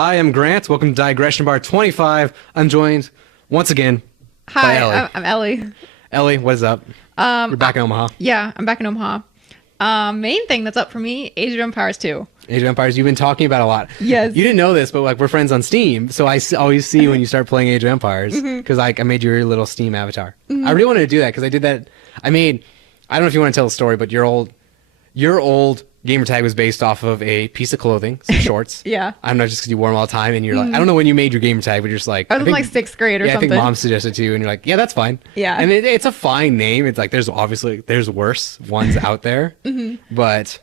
Hi, I'm Grant. Welcome to Digression Bar 25. I'm joined once again by Ellie. Hi, I'm Ellie. Ellie, what is up? You're back in Omaha. Yeah, I'm back in Omaha. Main thing that's up for me, Age of Empires 2. Age of Empires, you've been talking about a lot. Yes. You didn't know this, but like we're friends on Steam, so I always see when you start playing Age of Empires because I made your little Steam avatar. I really wanted to do that because I did that. I don't know if you want to tell the story, but your old gamer tag was based off of a piece of clothing, some shorts. Yeah. I don't know, just because you wore them all the time, and you're like, I don't know when you made your gamer tag, but you're just like, I was in like 6th grade or something. I think mom suggested to you, and you're like, yeah, that's fine. Yeah. And it's a fine name. It's like there's worse ones out there, but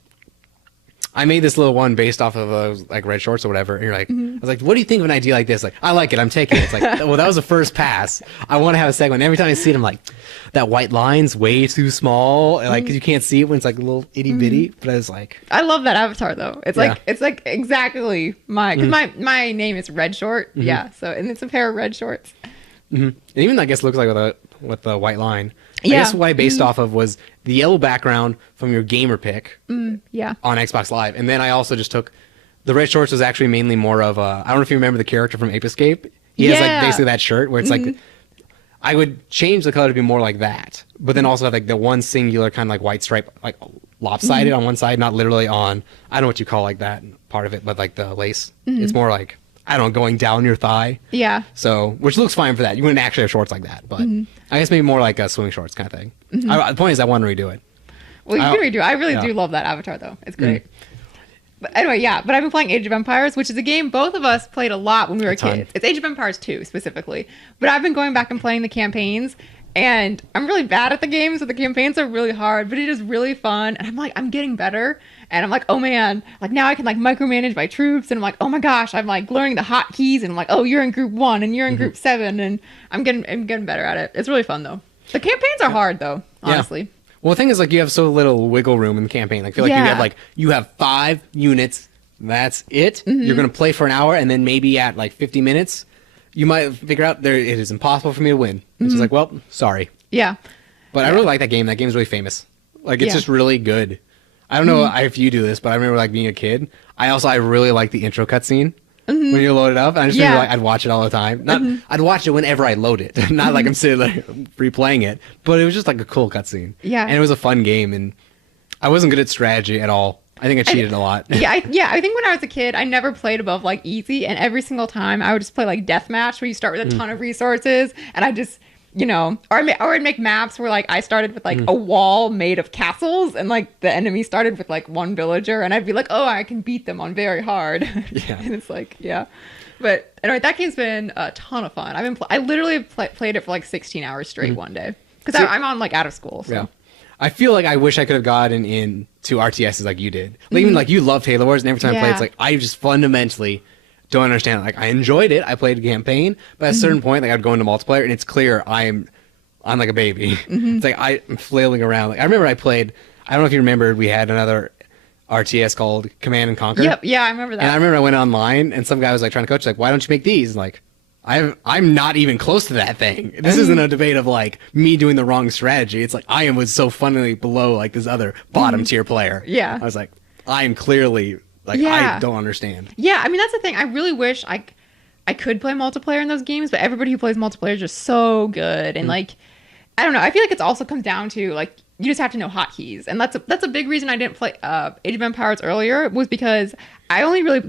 I made this little one based off of like red shorts or whatever. And you're like, I was like, what do you think of an idea like this? Like, I like it. I'm taking it. It's like, well, that was the first pass. I want to have a second one. Every time I see it, I'm like, that white line's way too small. And, like, 'cause you can't see it when it's like a little itty bitty. But I was like, I love that avatar though. It's like exactly because my name is Red Short. Yeah. So and it's a pair of red shorts. And even I guess looks like with the white line. I Yeah. guess what I based off of was the yellow background from your gamer pick Yeah. on Xbox Live. And then I also just took the red shorts was actually mainly more of I don't know if you remember the character from Ape Escape. He has like basically that shirt where it's like I would change the color to be more like that, but then also have like the one singular kind of like white stripe, like lopsided on one side, not literally on, I don't know what you call like that part of it, but like the lace. It's more like, I don't know, going down your thigh. Yeah. So, which looks fine for that. You wouldn't actually have shorts like that, but I guess maybe more like a swimming shorts kind of thing. The point is I want to redo it. Well, you can redo. I really do love that avatar though. It's great. But anyway, yeah. But I've been playing Age of Empires, which is a game both of us played a lot when we were kids. It's Age of Empires 2 specifically. But I've been going back and playing the campaigns, and I'm really bad at the games, so the campaigns are really hard. But it is really fun, and I'm getting better. And I'm like, oh man, like now I can like micromanage my troops, and I'm like, oh my gosh, I'm like learning the hotkeys, and I'm like, oh, you're in group 1 and you're in group 7, and I'm getting better at it. It's really fun though. The campaigns are hard though, honestly. Yeah. Well, the thing is, like, you have so little wiggle room in the campaign. Like, I feel like you have 5 units. That's it. You're gonna play for an hour, and then maybe at like 50 minutes, you might figure out it is impossible for me to win. It's just like, well, sorry. Yeah. But I really like that game. That game's really famous. Like, it's just really good. I don't know if you do this, but I remember like being a kid. I really like the intro cutscene. When you load it up, and I just remember like I'd watch it all the time. Not I'd watch it whenever I load it, not like I'm sitting like replaying it. But it was just like a cool cutscene. Yeah, and it was a fun game, and I wasn't good at strategy at all. I think I cheated a lot. I think when I was a kid, I never played above like easy, and every single time I would just play like deathmatch, where you start with a ton of resources, and I just or I'd make maps where like I started with like a wall made of castles, and like the enemy started with like 1 villager, and I'd be like, oh, I can beat them on very hard. Yeah. And it's like, yeah. But anyway, that game's been a ton of fun. I literally played it for like 16 hours straight one day because I'm on like out of school. So. Yeah. I feel like I wish I could have gotten into RTSs like you did. Like, even like you loved Halo Wars, and every time I play, it's like I just fundamentally don't understand it. Like, I enjoyed it. I played a campaign, but at a certain point, like I'd go into multiplayer, and it's clear I'm like a baby. It's like I'm flailing around. Like, I remember I played. I don't know if you remember. We had another RTS called Command and Conquer. Yep. Yeah, I remember that. And I remember I went online, and some guy was like trying to coach, like, why don't you make these? And, like, I'm not even close to that thing. This isn't a debate of like me doing the wrong strategy. It's like I was so funnily below like this other bottom tier player. Yeah. I was like, I am clearly like I don't understand. Yeah, I mean that's the thing. I really wish I could play multiplayer in those games, but everybody who plays multiplayer is just so good, and like I don't know. I feel like it also comes down to like you just have to know hotkeys, and that's a big reason I didn't play Age of Empires earlier was because I only really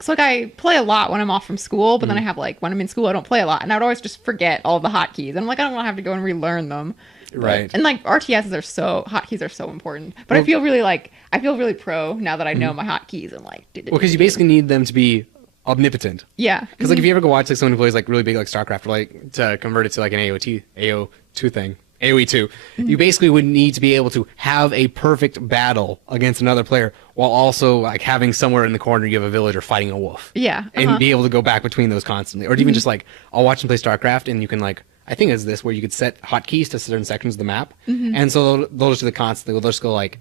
so like I play a lot when I'm off from school, but then I have like when I'm in school I don't play a lot, and I would always just forget all the hotkeys, and I'm like I don't want to have to go and relearn them. Right. And like RTSs hotkeys are so important, but I feel really pro now that I know my hotkeys and like. Well, because you basically need them to be omnipotent. Yeah. Because like if you ever go watch like someone who plays like really big like StarCraft, or like to convert it to like an AO2 thing. AoE 2, you basically would need to be able to have a perfect battle against another player while also like having somewhere in the corner you have a villager fighting a wolf. Yeah. And be able to go back between those constantly. Or even just like, I'll watch them play StarCraft and you can like, I think it's this where you could set hotkeys to certain sections of the map. And so they'll just do the constantly, they'll just go like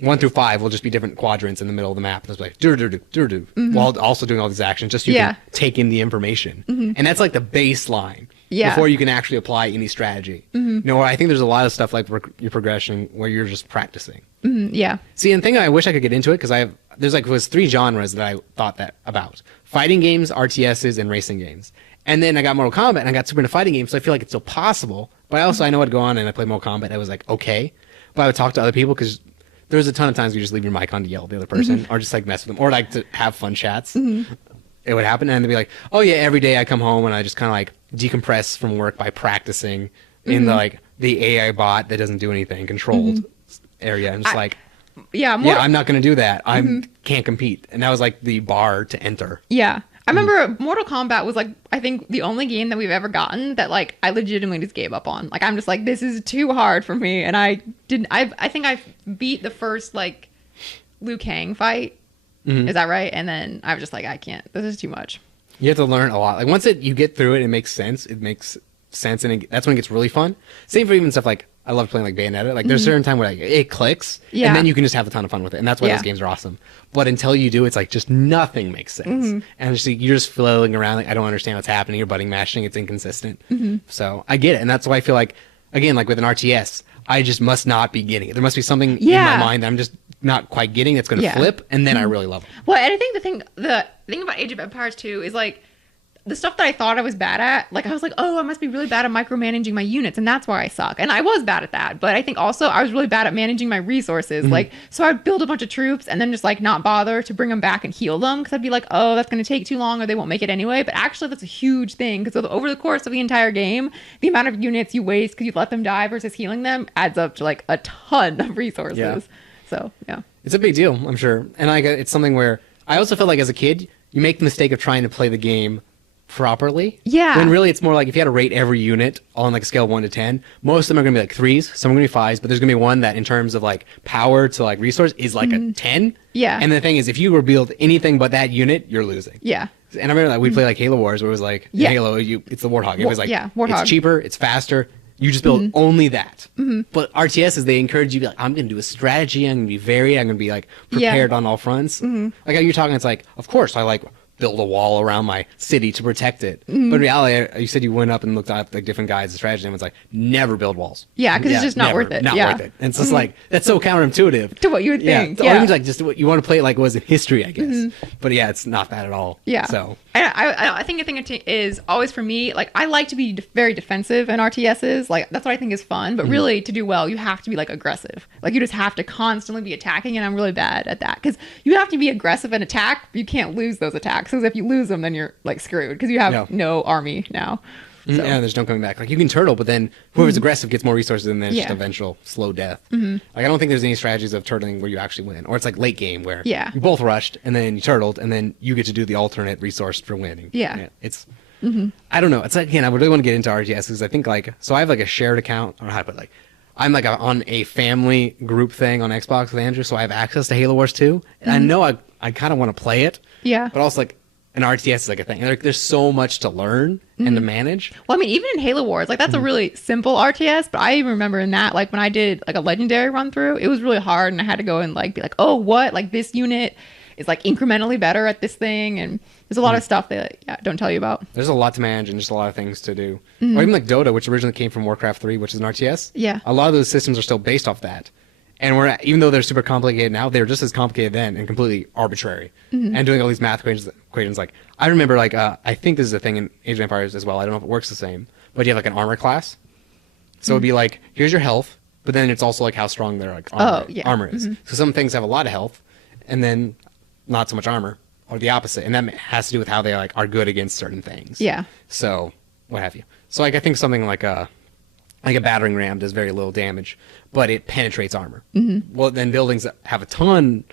1 through 5 will just be different quadrants in the middle of the map. And it's like, do, while also doing all these actions, just so you can take in the information. And that's like the baseline. Before you can actually apply any strategy. I think there's a lot of stuff like your progression where you're just practicing. Yeah. See, and the thing I wish I could get into it because there's like was 3 genres that I thought that about. fighting games, RTSs, and racing games. And then I got Mortal Kombat and I got super into fighting games, so I feel like it's still possible. But also I know I'd go on and I played Mortal Kombat. I was like, okay. But I would talk to other people because there's a ton of times you just leave your mic on to yell at the other person or just like mess with them or like to have fun chats. It would happen and they'd be like, oh yeah, every day I come home and I just kind of like decompress from work by practicing in the like the AI bot that doesn't do anything, controlled area. And just yeah, I'm not going to do that. I can't compete. And that was like the bar to enter. Yeah. I remember Mortal Kombat was like, I think the only game that we've ever gotten that like I legitimately just gave up on. Like I'm just like, this is too hard for me. And I think I beat the first like Liu Kang fight. Is that right? And then I was just like, I can't. This is too much. You have to learn a lot. Like once you get through it, it makes sense. It makes sense, and that's when it gets really fun. Same for even stuff like I love playing like Bayonetta. Like there's a certain time where like, it clicks, and then you can just have a ton of fun with it, and that's why those games are awesome. But until you do, it's like just nothing makes sense, and just, you're just flailing around. Like I don't understand what's happening. You're button mashing. It's inconsistent. So I get it, and that's why I feel like again, like with an RTS, I just must not be getting it. There must be something in my mind that I'm just not quite getting that's going to flip, and then I really love it. Well, and I think the thing about Age of Empires 2 is like the stuff that I thought I was bad at, like I was like, oh, I must be really bad at micromanaging my units, and that's why I suck. And I was bad at that, but I think also I was really bad at managing my resources. Like, so I'd build a bunch of troops and then just like not bother to bring them back and heal them because I'd be like, oh, that's going to take too long or they won't make it anyway. But actually, that's a huge thing because over the course of the entire game, the amount of units you waste because you let them die versus healing them adds up to like a ton of resources. Yeah. So, yeah. It's a big deal, I'm sure. And like it's something where I also felt like as a kid, you make the mistake of trying to play the game properly. Yeah. When really it's more like if you had to rate every unit on like a scale of 1 to 10, most of them are going to be like 3s, some are going to be 5s, but there's going to be one that in terms of like power to like resource is like a 10. Yeah. And the thing is, if you rebuild anything but that unit, you're losing. Yeah. And I remember that we played like Halo Wars where it was like Halo, it's the Warthog. It was like Warthog. It's cheaper, it's faster. You just build only that. But RTSs, they encourage you to be like, I'm going to do a strategy. I'm going to be varied. I'm going to be like prepared on all fronts. Like how you're talking, it's like, of course, I like build a wall around my city to protect it. But in reality, you said you went up and looked at like different guides and strategy and was like, never build walls. Yeah, because it's just not worth it. Not worth it. And it's just like, that's so counterintuitive. To what you would think. Or even like just what you want to play it like was in history, I guess. But yeah, it's not that at all. Yeah. So I think a thing is always for me, like I like to be very defensive in RTSs. Like that's what I think is fun. But really to do well, you have to be like aggressive. Like you just have to constantly be attacking. And I'm really bad at that because you have to be aggressive and attack. You can't lose those attacks. Because if you lose them, then you're like screwed because you have no army now. So. Yeah, there's no coming back. Like you can turtle, but then whoever's aggressive gets more resources, and then it's just eventual slow death. Like I don't think there's any strategies of turtling where you actually win, or it's like late game where you both rushed and then you turtled, and then you get to do the alternate resource for winning. It's I don't know. It's like, again, I really want to get into RTS because I think like so I have like a shared account, or how to put like I'm like on a family group thing on Xbox with Andrew, so I have access to Halo Wars 2. And I know I kind of want to play it. Yeah, but also like. An RTS is like a thing. There's so much to learn and to manage. Well, I mean, even in Halo Wars, like that's a really simple RTS, but I even remember in that, like when I did like a legendary run through, it was really hard and I had to go and like be like, oh, what? Like this unit is like incrementally better at this thing. And there's a lot of stuff they don't tell you about. There's a lot to manage and just a lot of things to do. Or even like Dota, which originally came from Warcraft 3, which is an RTS. Yeah. A lot of those systems are still based off that. And even though they're super complicated now, they were just as complicated then and completely arbitrary. And doing all these math equations, like I remember, like I think this is a thing in Age of Empires as well. I don't know if it works the same, but you have like an armor class. So it'd be like, here's your health, but then it's also like how strong their like armor is. So some things have a lot of health, and then not so much armor, or the opposite. And that has to do with how they like are good against certain things. Yeah. So what have you? So like I think something like a battering ram does very little damage, but it penetrates armor. Well, then buildings have a ton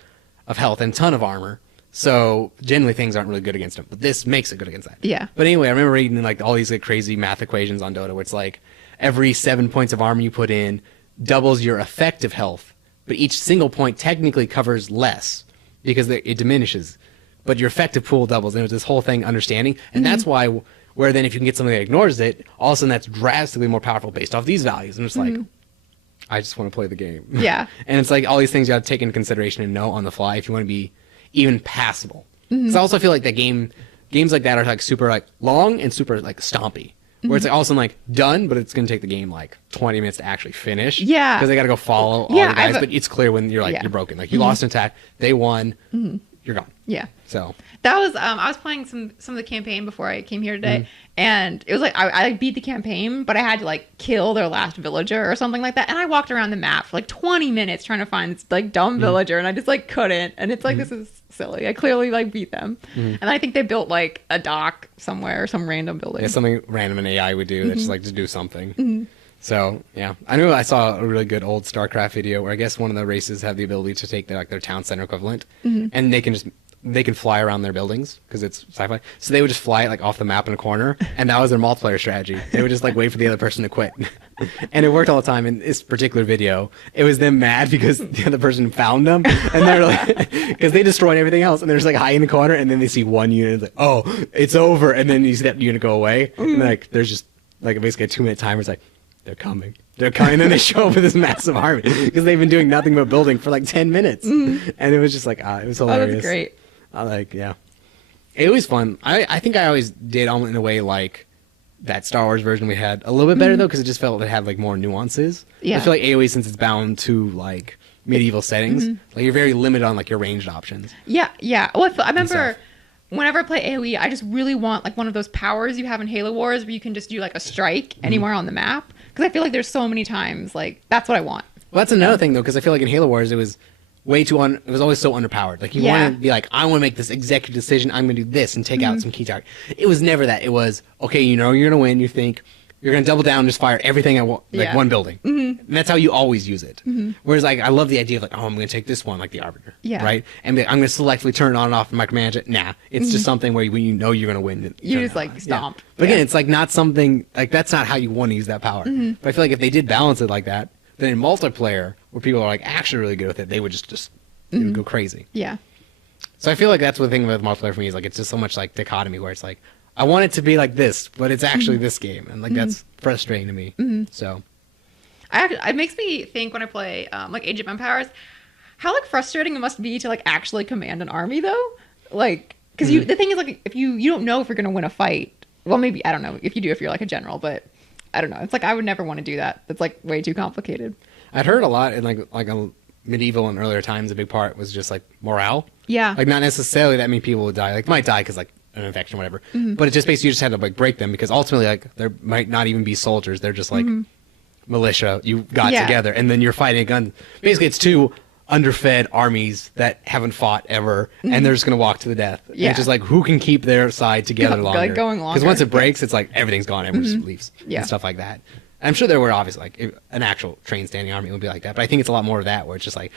of health and a ton of armor, so generally things aren't really good against them. But this makes it good against that. Yeah. But anyway, I remember reading like all these like crazy math equations on Dota, where it's like every 7 points of armor you put in doubles your effective health, but each single point technically covers less because it diminishes, but your effective pool doubles. And it was this whole thing understanding, and that's why. Where then if you can get something that ignores it, all of a sudden that's drastically more powerful based off these values. And it's like, I just want to play the game. Yeah. And it's like all these things you have to take into consideration and know on the fly if you want to be even passable. Because I also feel like that games like that are like super like long and super like stompy. Where it's like all of a sudden like done, but it's going to take the game like 20 minutes to actually finish. Yeah. Because they got to go follow all the guys. But it's clear when you're like, you're broken. Like you lost an attack, they won. you're gone. Yeah. So that was I was playing some of the campaign before I came here today, and it was like I beat the campaign, but I had to like kill their last villager or something like that, and I walked around the map for like 20 minutes trying to find this like dumb villager, and I just like couldn't, and it's like this is silly. I clearly like beat them, and I think they built like a dock somewhere, some random building. Yeah, something random an AI would do that's just like to do something. So yeah, I know I saw a really good old StarCraft video where I guess one of the races have the ability to take their town center equivalent, and they can fly around their buildings because it's sci-fi. So they would just fly it like off the map in a corner, and that was their multiplayer strategy. They would just like wait for the other person to quit, and it worked all the time. In this particular video, it was them mad because the other person found them, and they're like, because they destroyed everything else, and they're just like hiding in the corner, and then they see one unit, it's like, oh, it's over, and then you see that unit go away, and like there's just like basically a 2-minute timer. It's like, they're coming, and then they show up with this massive army because they've been doing nothing but building for like 10 minutes, and it was just like, it was hilarious. Oh, that's great. Yeah. It was fun. I think I always did in a way like that Star Wars version we had. A little bit better though, because it just felt it had like more nuances. Yeah. I feel like AoE, since it's bound to like medieval settings, like you're very limited on like your ranged options. Yeah. Well, I remember whenever I play AoE, I just really want like one of those powers you have in Halo Wars where you can just do like a strike anywhere on the map. Because I feel like there's so many times like that's what I want. Well, that's another thing though, because I feel like in Halo Wars it was way too it was always so underpowered. Like you want to be like, I want to make this executive decision. I'm going to do this and take out some key target. It was never that. It was, okay, you know you're going to win. You think you're going to double down and just fire everything at one building. And that's how you always use it. Whereas like I love the idea of like, oh, I'm going to take this one, like the Arbiter. Yeah. Right? And be like, I'm going to selectively turn it on and off and micromanage it. Nah. It's just something where when you know you're going to win. You just like stomp. But again, it's like not something, like that's not how you want to use that power. But I feel like if they did balance it like that, then in multiplayer, where people are like actually really good with it, they would just it would go crazy. Yeah. So I feel like that's the thing with multiplayer for me is like it's just so much like dichotomy where it's like I want it to be like this, but it's actually this game, and like that's frustrating to me. So it makes me think when I play like Age of Empires, how like frustrating it must be to like actually command an army though. Like because the thing is like if you don't know if you're gonna win a fight. Well, maybe I don't know if you do if you're like a general, but I don't know. It's like I would never want to do that. It's like way too complicated. I'd heard a lot in like a medieval and earlier times. A big part was just like morale. Yeah. Like not necessarily that many people would die. Like might die because like an infection or whatever. But it just basically you just had to like break them because ultimately like there might not even be soldiers. They're just like militia you got together, and then you're fighting a gun. Basically, it's two underfed armies that haven't fought ever, and they're just gonna walk to the death. And it's just like who can keep their side together longer. Like going longer. Because once it breaks, it's like everything's gone. Everyone just leaves. Yeah. And stuff like that. I'm sure there were obviously like an actual trained standing army would be like that, but I think it's a lot more of that where it's just like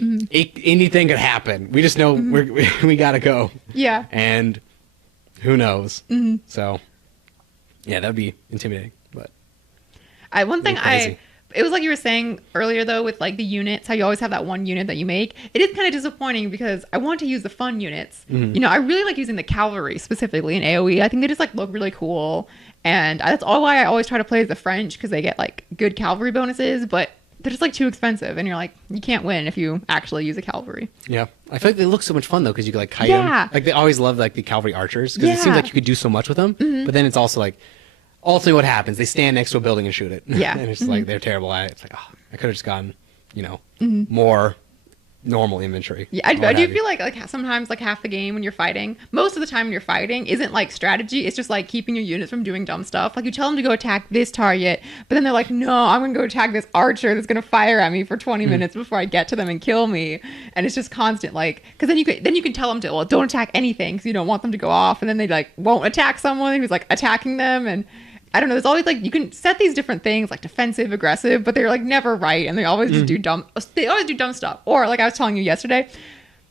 anything could happen. We just know we gotta go. Yeah. And who knows? So yeah, that'd be intimidating. But it was like you were saying earlier though with like the units, how you always have that one unit that you make. It is kind of disappointing because I want to use the fun units. You know, I really like using the cavalry specifically in AoE. I think they just like look really cool. And that's all why I always try to play as the French, because they get like good cavalry bonuses, but they're just like too expensive. And you're like, you can't win if you actually use a cavalry. Yeah. I feel like they look so much fun though, because you could like kite them. Like they always love like the cavalry archers, because it seems like you could do so much with them. But then it's also like, ultimately what happens, they stand next to a building and shoot it. Yeah. And it's like, they're terrible at it. It's like, oh, I could have just gotten, you know, more normal infantry. Yeah, I do feel like sometimes like half the game when you're fighting, most of the time when you're fighting isn't like strategy, it's just like keeping your units from doing dumb stuff. Like you tell them to go attack this target, but then they're like, no, I'm gonna go attack this archer that's gonna fire at me for 20 minutes before I get to them and kill me. And it's just constant, like, because then you can tell them to, well, don't attack anything because you don't want them to go off, and then they like won't attack someone who's like attacking them. And I don't know, there's always like, you can set these different things like defensive, aggressive, but they're like never right, and they always just do dumb stuff. Or like I was telling you yesterday,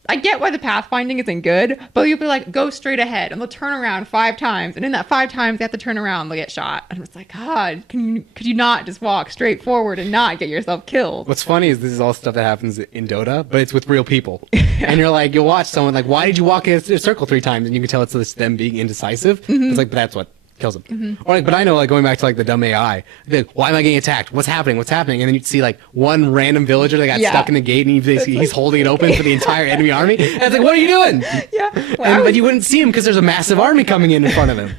I get why the pathfinding isn't good, but you'll be like, go straight ahead, and they'll turn around 5 times, and in that 5 times they have to turn around, they'll get shot. And it's like, God, could you not just walk straight forward and not get yourself killed? What's funny is this is all stuff that happens in Dota, but it's with real people. And you're like, you'll watch someone like, why did you walk in a circle 3 times? And you can tell it's just them being indecisive. It's like, but that's what kills them. Or like, but I know, like going back to like the dumb AI, like, why am I getting attacked? What's happening? And then you'd see like one random villager that got stuck in the gate, and he's holding it open for the entire enemy army. And it's like, what are you doing? But you wouldn't see him because there's a massive army coming in front of him.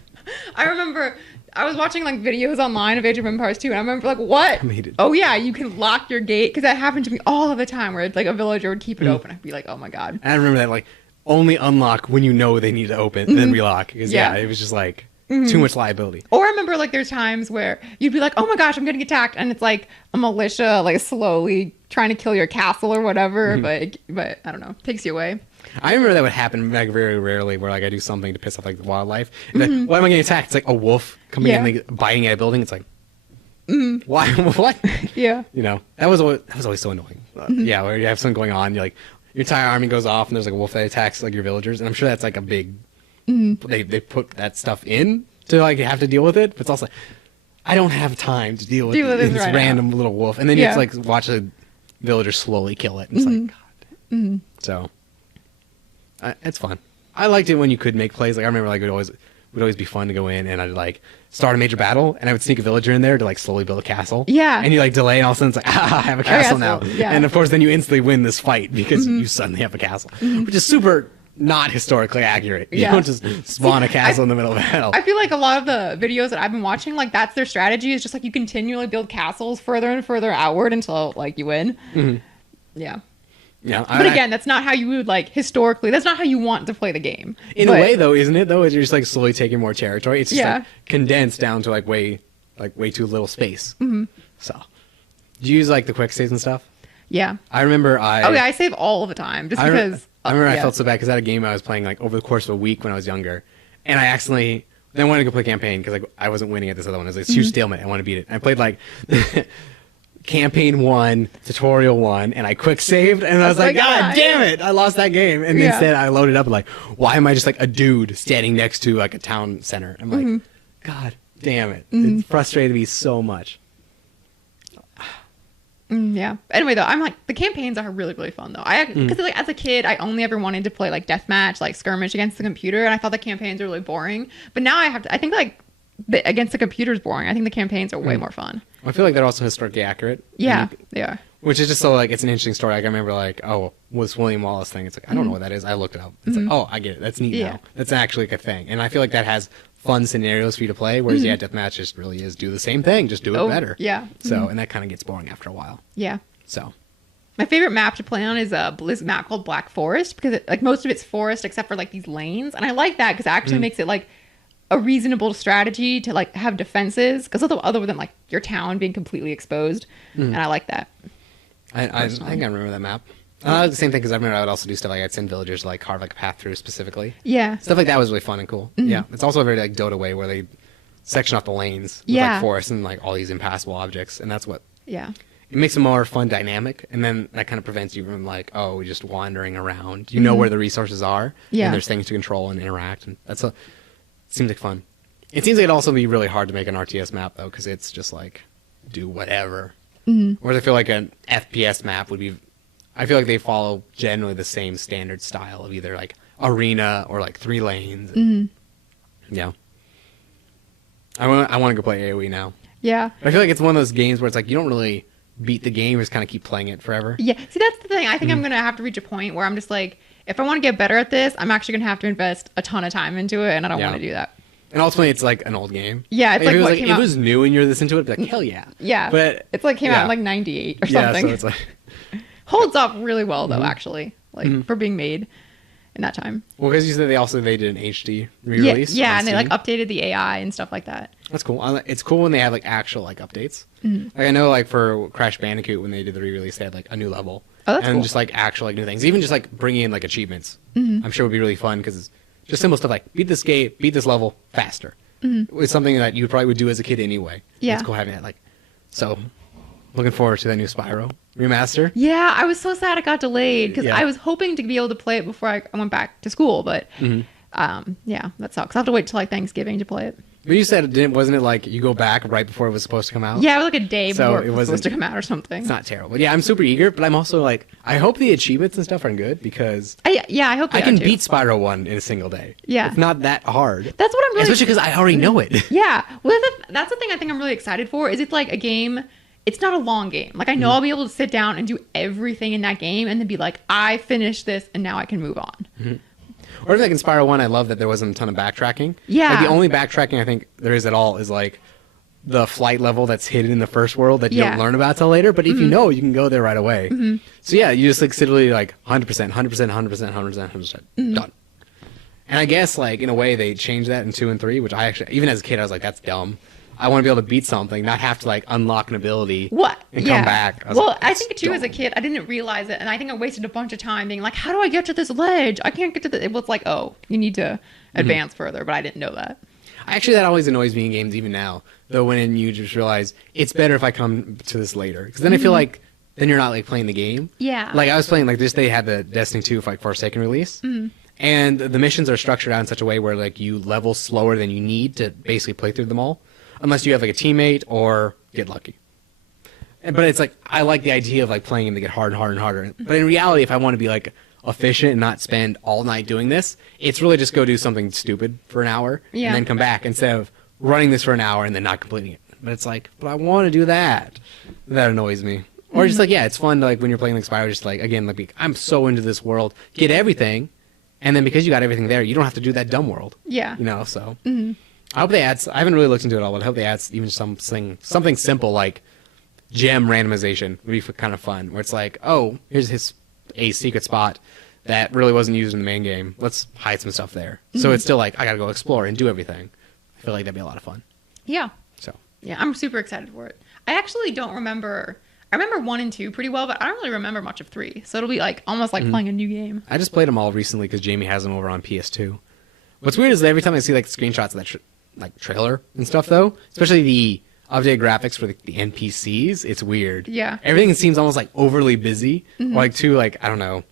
I remember I was watching like videos online of Age of Empires 2, and I remember like, what? Oh yeah, you can lock your gate, because that happened to me all of the time where like a villager would keep it open. I'd be like, oh my God. And I remember that like only unlock when you know they need to open, then relock. Because it was just like too much liability. Or I remember like there's times where you'd be like, oh my gosh, I'm getting attacked, and it's like a militia like slowly trying to kill your castle or whatever, but I don't know, takes you away. I remember that would happen like very rarely, where like I do something to piss off like the wildlife. And then, why am I getting attacked? It's like a wolf coming in, like biting at a building. It's like, why? What? Yeah. You know, that was always so annoying. Yeah, where you have something going on, you're like, your entire army goes off, and there's like a wolf that attacks like your villagers, and I'm sure that's like a big. They put that stuff in to like have to deal with it, but it's also like, I don't have time to deal with this right random little wolf, and then you have to like watch a villager slowly kill it. And it's like, God. So. It's fun. I liked it when you could make plays. Like I remember, like it would always be fun to go in and I'd like start a major battle and I would sneak a villager in there to like slowly build a castle. Yeah. And you like delay and all of a sudden it's like, I have a castle now. Yeah. And of course then you instantly win this fight because you suddenly have a castle, which is super not historically accurate. You don't just spawn a castle in the middle of battle. I feel like a lot of the videos that I've been watching, like that's their strategy, is just like you continually build castles further and further outward until like you win. Yeah. Yeah, but again, that's not how you would like historically. That's not how you want to play the game. In a way, though, isn't it? Though, you're just like slowly taking more territory. It's just like condensed down to like way too little space. So, do you use like the quick saves and stuff? Yeah. I remember I save all the time just because. I remember I felt so bad because I had a game I was playing like over the course of a week when I was younger, and I accidentally then wanted to go play campaign because like I wasn't winning at this other one. It was like huge stalemate. I want to beat it. And I played like. Campaign 1, tutorial 1, and I quick saved, and I was like, God damn it, I lost that game. And instead I loaded up like, why am I just like a dude standing next to like a town center? I'm like, God damn it. It frustrated me so much. Yeah. Anyway, though, I'm like, the campaigns are really, really fun, though. Because like as a kid, I only ever wanted to play like deathmatch, like skirmish against the computer, and I thought the campaigns were really boring. But now I think like against the computer is boring. I think the campaigns are way more fun. I feel like they're also historically accurate. Yeah, they are. Which is just so like it's an interesting story. Like I remember like, oh, was William Wallace thing? It's like I don't know what that is. I looked it up. It's like, oh, I get it. That's neat now. That's actually like a thing. And I feel like that has fun scenarios for you to play. Whereas deathmatch just really is do the same thing, just do it better. Yeah. So and that kind of gets boring after a while. Yeah. So. My favorite map to play on is a map called Black Forest because like most of it's forest except for like these lanes, and I like that because it actually makes it like a reasonable strategy to like have defenses because other than like your town being completely exposed, and I like that. I think I remember that map. The same thing because I remember I would also do stuff like I'd send villagers to like carve like a path through specifically. Yeah, stuff like that was really fun and cool. Yeah, it's also a very like Dota way where they section off the lanes with like forests and like all these impassable objects, and that's what it makes a more fun dynamic, and then that kind of prevents you from like just wandering around. You know where the resources are, and there's things to control and interact, and seems like fun. It seems like it'd also be really hard to make an RTS map though, because it's just like do whatever. Whereas I feel like an FPS map would be. I feel like they follow generally the same standard style of either like arena or like 3 lanes. Yeah. I want to go play AoE now. Yeah. But I feel like it's one of those games where it's like you don't really beat the game, you just kind of keep playing it forever. Yeah. See, that's the thing. I think I'm gonna have to reach a point where I'm just like, if I want to get better at this, I'm actually gonna have to invest a ton of time into it, and I don't want to do that. And ultimately, it's like an old game. Yeah, it's like what came out. If it was new and you're listening to it, it'd be like hell yeah. Yeah, but it's like came out in like '98 or something. Yeah, so it's like holds up really well though, actually, like for being made in that time. Well, because you said they did an HD re-release. Yeah, and they like updated the AI and stuff like that. That's cool. It's cool when they have like actual like updates. Like I know like for Crash Bandicoot when they did the re-release, they had like a new level. Oh, that's and cool. Just like actual like new things, even just like bringing in like achievements. I'm sure would be really fun because it's just simple stuff like beat this game, beat this level faster. It's something that you probably would do as a kid anyway. Yeah, it's cool having that. Like, so looking forward to that new Spyro remaster. Yeah, I was so sad it got delayed because I was hoping to be able to play it before I went back to school, but yeah, that sucks. I'll have to wait till like Thanksgiving to play it. But you said wasn't it like you go back right before it was supposed to come out? Yeah, it was like a day before it was supposed to come out or something. It's not terrible. Yeah, I'm super eager, but I'm also like, I hope the achievements and stuff are good because I hope I can beat Spyro 1 in a single day. Yeah. It's not that hard. That's what I'm really... Especially because I already know it. Yeah. Well, that's the thing I think I'm really excited for is it's like a game... It's not a long game. Like, I know I'll be able to sit down and do everything in that game and then be like, I finished this and now I can move on. Or like in Spyro 1, I love that there wasn't a ton of backtracking. Yeah. Like the only backtracking I think there is at all is like the flight level that's hidden in the first world that you don't learn about till later. But if you know, you can go there right away. So yeah, you just like literally like 100%, 100%, 100%, 100%, 100%, done. And I guess like in a way they changed that in 2 and 3, which I actually, even as a kid, I was like, that's dumb. I want to be able to beat something, not have to like unlock an ability and come back. I think too, as a kid, I didn't realize it, and I think I wasted a bunch of time being like, how do I get to this ledge? I can't get to the. It was like, oh, you need to advance further, but I didn't know that. Actually, that always annoys me in games, even now. Though when you just realize it's better if I come to this later, because then I feel like then you're not like playing the game. Yeah. Like I was playing like this. They had the Destiny 2 like Forsaken release. And the missions are structured out in such a way where like you level slower than you need to basically play through them all, unless you have like a teammate or get lucky. But it's like I like the idea of like playing them to get harder and harder and harder. But in reality, if I want to be like efficient and not spend all night doing this, it's really just go do something stupid for an hour and then come back instead of running this for an hour and then not completing it. But it's like, but I want to do that. That annoys me. Or just like, yeah, it's fun to like when you're playing like Spyro, just like again, like I'm so into this world, get everything. And then because you got everything there, you don't have to do that dumb world. Yeah. You know, so. I hope they add, I haven't really looked into it all, but I hope they add even something simple like gem randomization would be kind of fun. Where it's like, oh, here's a secret spot that really wasn't used in the main game. Let's hide some stuff there. So it's still like, I got to go explore and do everything. I feel like that'd be a lot of fun. Yeah. So. Yeah, I'm super excited for it. I actually don't remember. I remember 1 and 2 pretty well, but I don't really remember much of 3. So it'll be like almost like playing a new game. I just played them all recently because Jamie has them over on PS2. What's weird is that every time I see like screenshots of that like trailer and stuff, though, especially the updated graphics for the NPCs, it's weird. Yeah. Everything seems almost like overly busy, or like too like I don't know.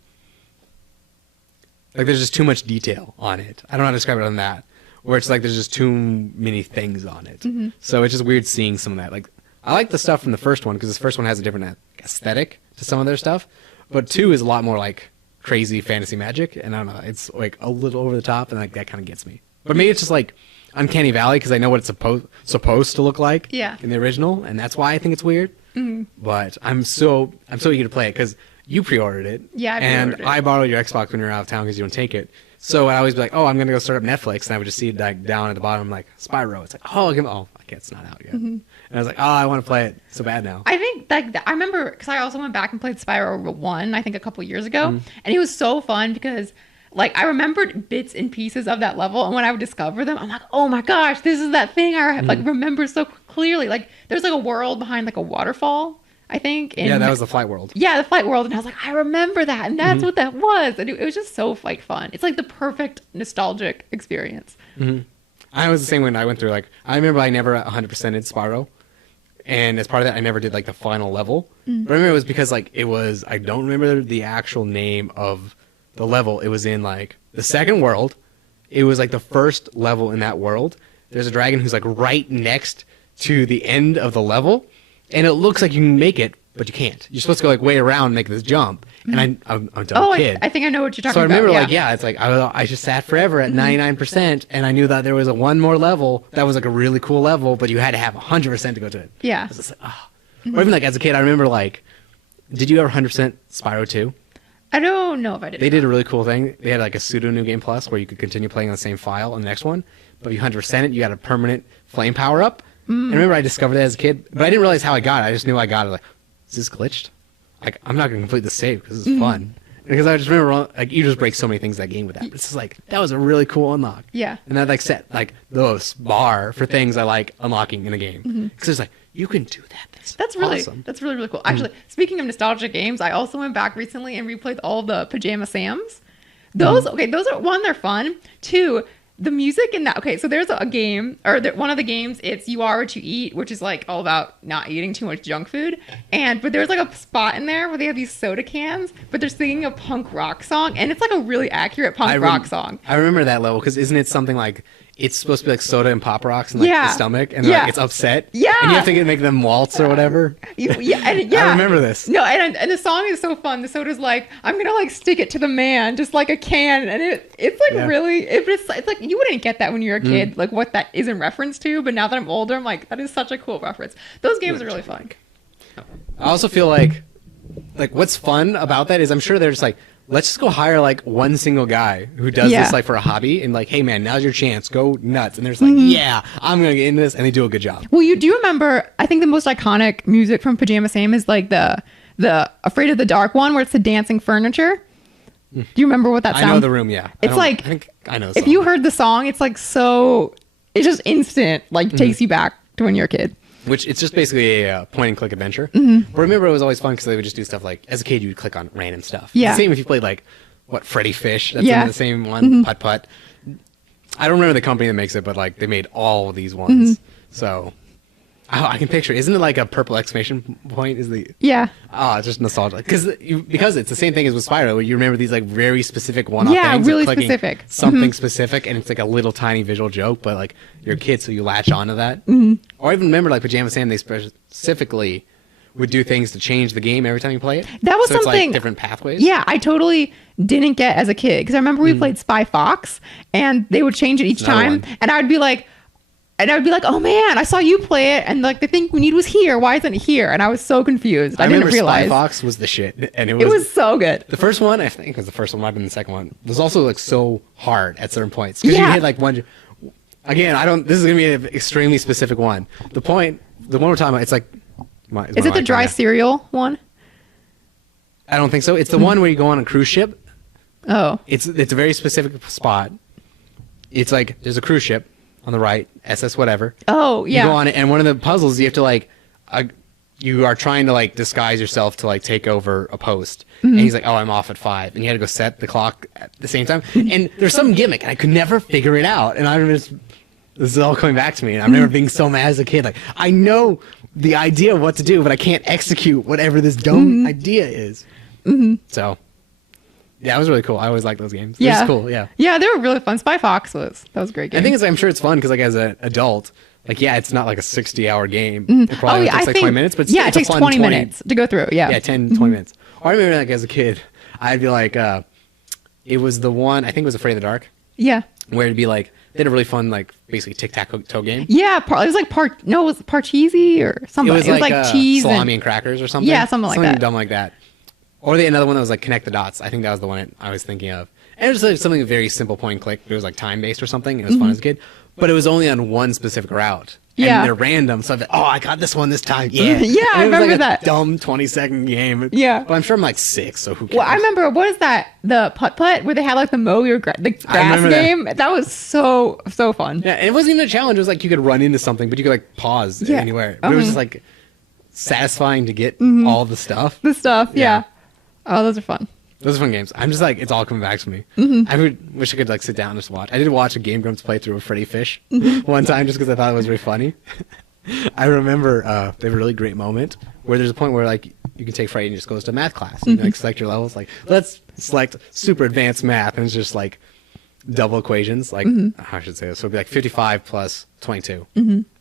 Like there's just too much detail on it. I don't know how to describe it on that. Where it's like there's just too many things on it. So it's just weird seeing some of that. Like. I like the stuff from the first one because this first one has a different aesthetic to some of their stuff, but 2 is a lot more like crazy fantasy magic, and I don't know, it's like a little over the top, and like that kind of gets me. But maybe it's just like Uncanny Valley because I know what it's supposed to look like in the original, and that's why I think it's weird. But I'm so eager to play it because you pre-ordered it, and I borrowed your Xbox when you're out of town because you don't take it. So I'd always be like, oh, I'm gonna go start up Netflix, and I would just see it like down at the bottom, like Spyro. It's like, oh, okay, it's not out yet. And I was like, oh, I want to play it so bad now. I think like I remember because I also went back and played Spyro 1, I think a couple years ago, and it was so fun because like I remembered bits and pieces of that level, and when I would discover them, I'm like, oh my gosh, this is that thing I like remember so clearly. Like there's like a world behind like a waterfall, I think. Yeah, that was the flight world. Yeah, the flight world, and I was like, I remember that, and that's what that was, and it was just so like fun. It's like the perfect nostalgic experience. I was the same when I went through. Like I remember I never 100%ed Spyro. And as part of that, I never did like the final level. But I remember it was because like it was, I don't remember the actual name of the level. It was in like the second world. It was like the first level in that world. There's a dragon who's like right next to the end of the level. And it looks like you can make it, but you can't. You're supposed to go like way around and make this jump. And I'm a dumb kid. I think I know what you're talking about. So I remember it's like I just sat forever at 99%, and I knew that there was a one more level that was like a really cool level, but you had to have 100% to go to it. Yeah. I was just like, oh. Or even like as a kid, I remember like, did you ever 100% Spyro 2? I don't know if I did. They did a really cool thing. They had like a pseudo New Game Plus where you could continue playing on the same file on the next one, but if you 100% it, you got a permanent flame power up. And I remember I discovered that as a kid, but I didn't realize how I got it. I just knew I got it. Like, is this glitched? Like, I'm not going to complete the save because it's fun. Because I just remember, like, you just break so many things in that game with that. But it's just like, that was a really cool unlock. Yeah. And that, like, set, like, the bar for things I like unlocking in a game. Because it's like, you can do that. That's really awesome. That's really, really cool. Actually, speaking of nostalgic games, I also went back recently and replayed all the Pajama Sams. Those, those are, one, they're fun. Two, the music in that, so there's a game, or one of the games, it's You Are What You Eat, which is like all about not eating too much junk food. But there's like a spot in there where they have these soda cans, but they're singing a punk rock song, and it's like a really accurate punk rock song. I remember that level, because isn't it something like, it's supposed to be like soda and Pop Rocks in like the stomach, and like, it's upset? Yeah. And you have to make them waltz or whatever? I remember this. No, and the song is so fun. The soda's like, I'm going to like stick it to the man, just like a can. And it's like really, it's like, you wouldn't get that when you're a kid, like what that is in reference to. But now that I'm older, I'm like, that is such a cool reference. Those games are really fun. I also feel like what's fun about that is I'm sure there's like let's just go hire like one single guy who does Yeah. this like for a hobby and like, hey man, now's your chance, go nuts. And they're just like, yeah, I'm gonna get into this, and they do a good job. Well, you do remember, I think the most iconic music from Pajama Sam is like the Afraid of the Dark one, where it's the dancing furniture. Do you remember what that sounds? I know the room, yeah. It's like, I think I know the if song. you heard the song, it's like so, it's just instant, like takes you back to when you're a kid. Which it's just basically a point and click adventure. But remember, it was always fun because they would just do stuff like, as a kid, you would click on random stuff. Yeah. Same if you played like, what, Freddy Fish? That's Yeah. in the same one, Putt Putt. I don't remember the company that makes it, but like they made all of these ones. So I can picture. Isn't it like a purple exclamation point? Is the Yeah. it's just nostalgic because it's the same thing as with Spyro, where you remember these like very specific one-off Yeah, things, of really clicking specific. something specific, and it's like a little tiny visual joke, but like you're a kid, so you latch onto that. Or I even remember like Pajama Sam, they specifically would do things to change the game every time you play it. That was so it's something- like different pathways. Yeah, I totally didn't get as a kid because I remember we played Spy Fox and they would change it each Another time, one. and I would be like, oh man, I saw you play it, and like the thing we need was here. Why isn't it here? And I was so confused. I didn't remember realize Spy Fox was the shit, and it was so good. the first one. I think it was the first one. Might have been the second one. Was also like so hard at certain points because you Yeah. hit like one. Again, I don't. This is gonna be an extremely specific one. The one we're talking about, it's like. Is it the dry cereal one? I don't think so. It's the one where you go on a cruise ship. Oh, It's a very specific spot. It's like there's a cruise ship on the right, SS whatever. oh You go yeah. on it, and one of the puzzles you have to like, you are trying to like disguise yourself to like take over a post. And he's like, oh, I'm off at 5, and you had to go set the clock at the same time. And there's some gimmick, and I could never figure it out. And I remember this is all coming back to me, and I remember being so mad as a kid. Like I know the idea of what to do, but I can't execute whatever this dumb idea is. So. Yeah, it was really cool. I always liked those games. It Yeah. was cool, yeah. Yeah, they were really fun. Spy Fox was a great game. I think I'm sure it's fun because like as an adult, like yeah, it's not like a 60-hour game. It probably takes like 20 minutes, but yeah, it's it takes a fun 20 minutes to go through. Yeah. Yeah, 10, 20 minutes. Or I remember like as a kid, I'd be like, it was the one, I think it was Afraid of the Dark, Yeah. where it'd be like, they had a really fun like basically tic-tac-toe game. Yeah, it was like it was Parcheesi or something. It was like cheese salami and crackers or something. Yeah, something like that. dumb like that. Or they had another one that was like Connect the Dots. I think that was the one I was thinking of. And it was like something very simple point and click. It was like time based or something. It was fun as a kid, but it was only on one specific route. And Yeah. they're random. So I thought, I got this one this time. Yeah, Yeah, And I it was remember like a that. dumb 20-second game. Yeah. but I'm sure I'm like 6, so who cares? Well, I remember, what is that? The Putt Putt, where they had like the mow your the grass remember that. game. That was so fun. Yeah, and it wasn't even a challenge. It was like you could run into something, but you could like pause Yeah. anywhere. But it was just like satisfying to get all the stuff. The stuff, yeah. Yeah. Oh, those are fun. Those are fun games. I'm just like, it's all coming back to me. I wish I could like sit down and just watch. I did watch a Game Grumps playthrough of Freddy Fish one time just because I thought it was really funny. I remember they have a really great moment where there's a point where like you can take Freddy and just goes to math class. You like select your levels. Like let's select super advanced math, and it's just like double equations. Like how should I say this? So it'd be like 55 plus 22.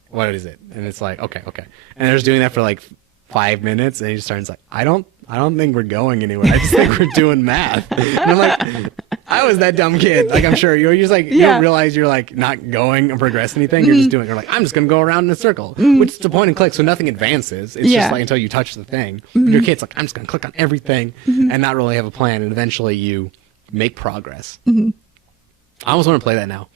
What is it? And it's like okay. And they're just doing that for like 5 minutes, and he just starts like, I don't think we're going anywhere. I just think we're doing math. And I'm like, I was that dumb kid. Like, I'm sure you're just like, you Yeah. don't realize you're like not going or progress anything. You're just doing it. You're like, I'm just going to go around in a circle, which is the point and click. So nothing advances. It's Yeah. just like until you touch the thing. Your kid's like, I'm just going to click on everything and not really have a plan. And eventually you make progress. I almost want to play that now.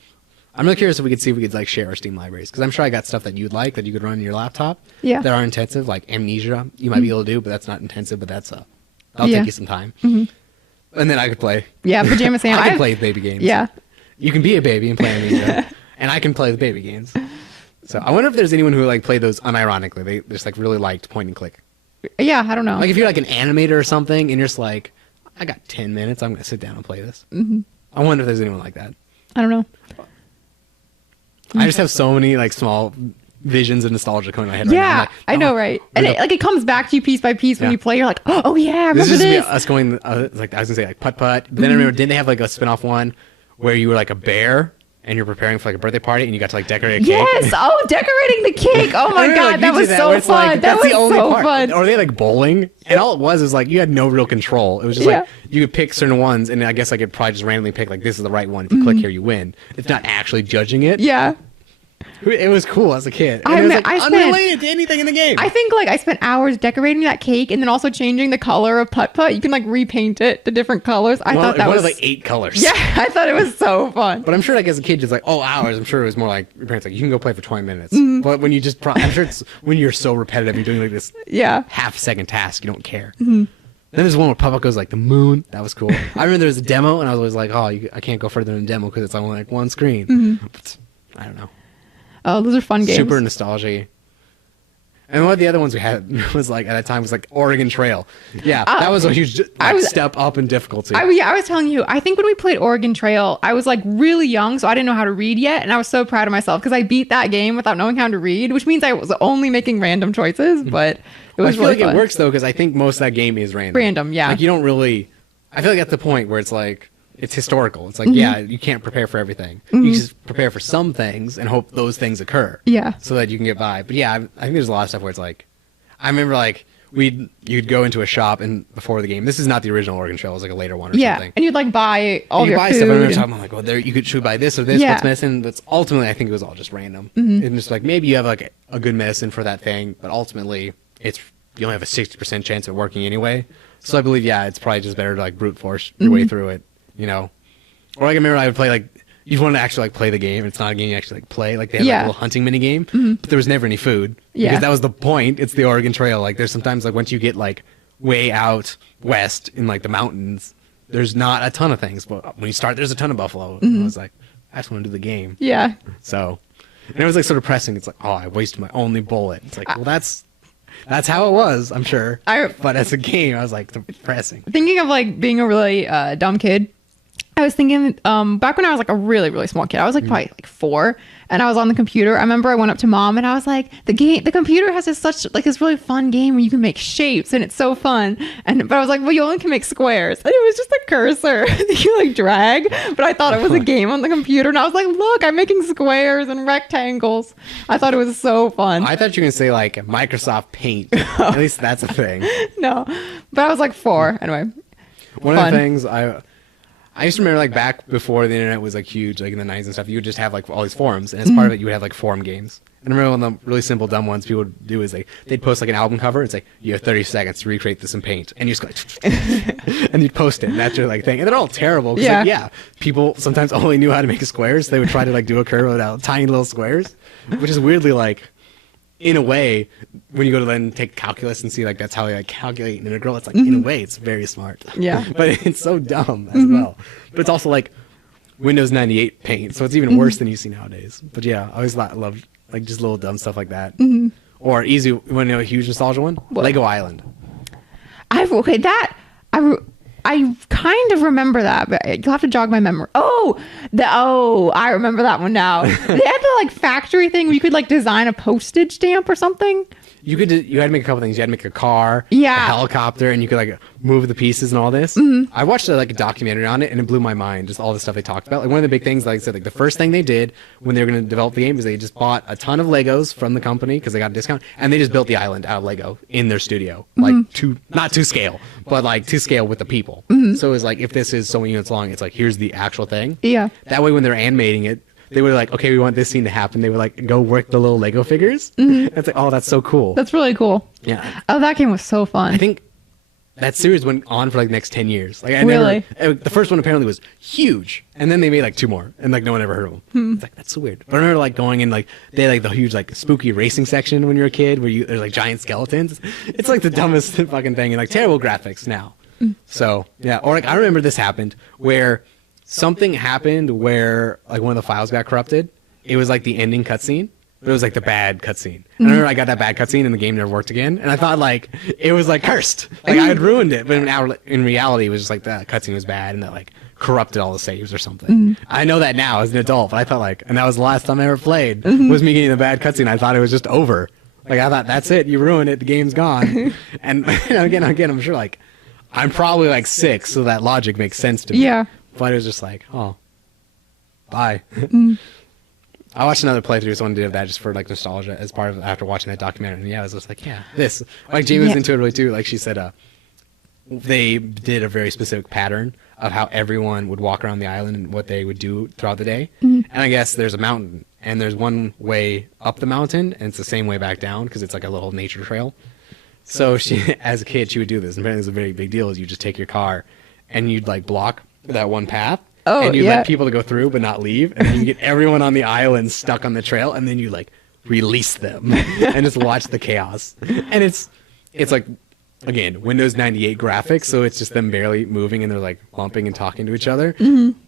I'm really curious if we could like share our Steam libraries, because I'm sure I got stuff that you'd like that you could run on your laptop. Yeah. That are intensive, like Amnesia. You might be able to do, but that's not intensive. But that'll Yeah. take you some time. And then I could play. Yeah, Pajama Sam. I can play baby games. Yeah. You can be a baby and play Amnesia, and I can play the baby games. So I wonder if there's anyone who like played those unironically. They just like really liked point and click. Yeah, I don't know. Like if you're like an animator or something, and you're just like, I got 10 minutes. I'm gonna sit down and play this. I wonder if there's anyone like that. I don't know. I just have so many like small visions of nostalgia coming in my head right now. I'm Yeah, like, I know, right? And it comes back to you piece by piece when Yeah. you play. You're like, oh yeah, I This remember is just this. us going, like I was gonna say, like putt putt. But then I remember, didn't they have like a spin-off one where you were like a bear and you're preparing for like a birthday party and you got to like decorate a cake? Yes. Oh, decorating the cake. Oh my I remember, god, like, that you was did so where it's fun. like, That that's was the only so part. fun. Or they like bowling, and all it was like you had no real control. It was just Yeah. like you could pick certain ones, and I guess I could probably just randomly pick like this is the right one. If you click here, you win. It's not actually judging it. Yeah. It was cool as a kid. And I it was mean, like I spent- unrelated to anything in the game. I think like I spent hours decorating that cake and then also changing the color of putt putt. You can like repaint it to different colors. I thought that was like 8 colors. Yeah, I thought it was so fun. But I'm sure like as a kid, just like, oh, hours. I'm sure it was more like your parents like, you can go play for 20 minutes. But when you just, I'm sure it's when you're so repetitive, you're doing like this Yeah. half-second task, you don't care. Then there's one where Papa goes like the moon. That was cool. I remember there was a demo, and I was always like, oh, I can't go further than a demo because it's only like one screen. But, I don't know. Oh, those are fun games. Super nostalgia. And one of the other ones we had was like at that time was like Oregon Trail. Yeah, that was a huge step up in difficulty. I was telling you, I think when we played Oregon Trail, I was like really young, so I didn't know how to read yet, and I was so proud of myself because I beat that game without knowing how to read, which means I was only making random choices, but it was I feel really like fun. it works though because I think most of that game is random. Random, yeah. Like you don't really. I feel like at the point where it's like it's historical. It's like yeah, you can't prepare for everything. You just prepare for some things and hope those things occur. Yeah. So that you can get by. But yeah, I think there's a lot of stuff where it's like. I remember like you'd go into a shop and before the game. This is not the original Oregon Trail. It was like a later one or something. And you'd like buy all and your buy food. stuff. I remember talking about like, well, there you should buy this or this. Yeah. What's medicine? But ultimately, I think it was all just random. And just like maybe you have like a good medicine for that thing, but ultimately, you only have a 60% chance of working anyway. So I believe it's probably just better to like brute force your way through it, you know. Or like I remember I would play like. You'd want to actually like play the game. It's not a game you actually like play. Like they had like a little hunting mini game, but there was never any food. Yeah. Because that was the point. It's the Oregon Trail. Like there's sometimes like once you get like way out west in like the mountains, there's not a ton of things. But when you start, there's a ton of buffalo. And I was like, I just want to do the game. Yeah. So, and it was like sort of pressing. It's like, oh, I wasted my only bullet. It's like, well, that's how it was, I'm sure. But as a game, I was like, depressing. Thinking of like being a really dumb kid. I was thinking, back when I was like a really, really small kid, I was like probably like 4, and I was on the computer. I remember I went up to Mom and I was like, the computer has this really fun game where you can make shapes and it's so fun. But I was like, well, you only can make squares. And it was just a cursor that you like drag. But I thought it was a game on the computer, and I was like, look, I'm making squares and rectangles. I thought it was so fun. I thought you were gonna say like Microsoft Paint. At least that's a thing. No, but I was like 4 anyway. One of the things I used to remember like back before the internet was like huge, like in the 90s and stuff, you would just have like all these forums, and as part of it you would have like forum games. And I remember one of the really simple dumb ones people would do is they'd post like an album cover. It's like, you have 30 seconds to recreate this in Paint, and you just go like, and you'd post it, and that's your like thing. And they're all terrible because people sometimes only knew how to make squares. They would try to like do a curve without tiny little squares, which is weirdly like, in a way, when you go to then take calculus and see like that's how they like calculate an integral, it's like in a way it's very smart. Yeah. But it's so dumb as well. But it's also like Windows 98 Paint, so it's even worse than you see nowadays. But yeah, I always loved like just little dumb stuff like that. Or easy, you want to know a huge nostalgia one? What? Lego Island. I kind of remember that, but you'll have to jog my memory. I remember that one now. They had the like factory thing where you could like design a postage stamp or something. You had to make a couple things. You had to make a car, a Yeah. helicopter, and you could like move the pieces and all this. I watched like a documentary on it, and it blew my mind. Just all the stuff they talked about. Like one of the big things, like I said, like the first thing they did when they were going to develop the game is they just bought a ton of Legos from the company because they got a discount, and they just built the island out of Lego in their studio, like not to scale, but like to scale with the people. So it was like if this is so many units long, it's like here's the actual thing. Yeah. That way, when they're animating it, they were like, okay, we want this scene to happen. They would like go work the little Lego figures. It's like, oh, that's so cool. That's really cool. Yeah. Oh, that game was so fun. I think that series went on for like the next 10 years. Like the first one apparently was huge, and then they made like 2 more, and like no one ever heard of them. It's like, that's so weird. But I remember like going in like they had like the huge like spooky racing section when you're a kid where there's like giant skeletons. It's like the dumbest fucking thing, and like terrible graphics now. So yeah, or like I remember this happened where something happened where like one of the files got corrupted. It was like the ending cutscene, but it was like the bad cutscene. And I remember I got that bad cutscene and the game never worked again. And I thought like it was like cursed, like I had ruined it. But in reality, it was just like the cutscene was bad and that like corrupted all the saves or something. I know that now as an adult, but I thought like, and that was the last time I ever played was me getting the bad cutscene. I thought it was just over. Like I thought that's it, you ruined it, the game's gone. And again, I'm sure like I'm probably like 6, so that logic makes sense to me. Yeah. But it was just like, oh, bye. I watched another playthrough, someone did that just for like nostalgia as part of after watching that documentary. And yeah, I was just like, yeah, this. Like Jamie was into it really too. Like she said, they did a very specific pattern of how everyone would walk around the island and what they would do throughout the day. And and I guess there's a mountain, and there's one way up the mountain, and it's the same way back down because it's like a little nature trail. So she, as a kid, she would do this. And apparently, it's a very big deal. Is you just take your car, and you'd like block that one path, and you let people to go through but not leave, and then you get everyone on the island stuck on the trail, and then you like release them and just watch the chaos. And it's like, again, Windows 98 graphics, so it's just them barely moving and they're like bumping and talking to each other.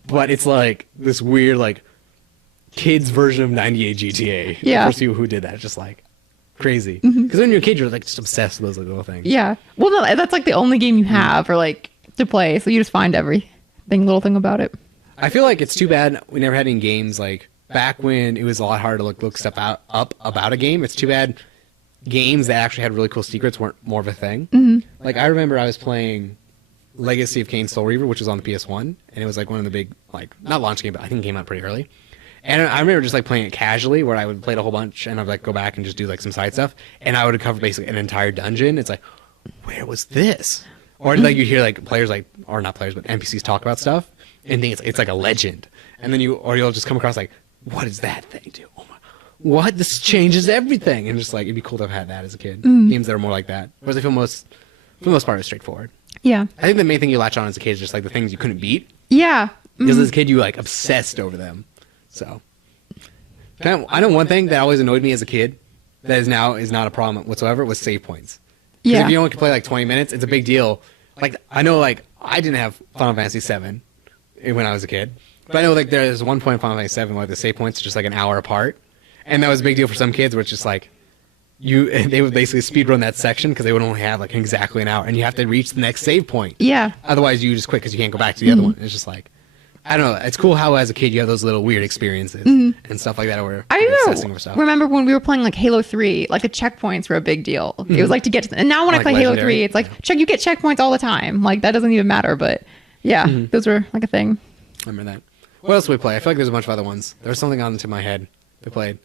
But it's like this weird like kids version of 98 GTA. Yeah. For people who did that, just like crazy. Because when you're a kid, you're like just obsessed with those little things. Yeah. Well, no, that's like the only game you have or like to play, so you just find little thing about it. I feel like it's too bad we never had any games like back when it was a lot harder to look stuff up about a game. It's too bad games that actually had really cool secrets weren't more of a thing. Like I remember I was playing Legacy of Kain Soul Reaver, which was on the PS1, and it was like one of the big, like, not launch game, but I think it came out pretty early. And I remember just like playing it casually, where I would play it a whole bunch and I'd like go back and just do like some side stuff, and I would cover basically an entire dungeon. It's like, where was this? Or like you hear like players like, or not players, but NPCs talk about stuff and think it's like a legend, and then you'll just come across like, what does that thing do? Oh my, what? This changes everything. And just like, it'd be cool to have had that as a kid. Games that are more like that. Whereas I feel for the most part, it's straightforward. Yeah. I think the main thing you latch on as a kid is just like the things you couldn't beat. Yeah. Because as a kid, you like obsessed over them. So, I know one thing that always annoyed me as a kid that is not a problem whatsoever was save points. Yeah. If you only can play like 20 minutes, it's a big deal. Like, I know like I didn't have Final Fantasy VII when I was a kid. But I know like there's one point in Final Fantasy VII where the save points are just like an hour apart. And that was a big deal for some kids where it's just like, they would basically speedrun that section because they would only have like exactly an hour. And you have to reach the next save point. Yeah. Otherwise you just quit because you can't go back to the other one. It's just like, I don't know. It's cool how as a kid you have those little weird experiences and stuff like that where you're obsessing over stuff. Remember when we were playing like Halo 3, like the checkpoints were a big deal. It was like to get to and now when I play Halo 3, it's like, you get checkpoints all the time. Like that doesn't even matter. But yeah, those were like a thing. I remember that. What else did we play? I feel like there's a bunch of other ones. There was something on into my head we played.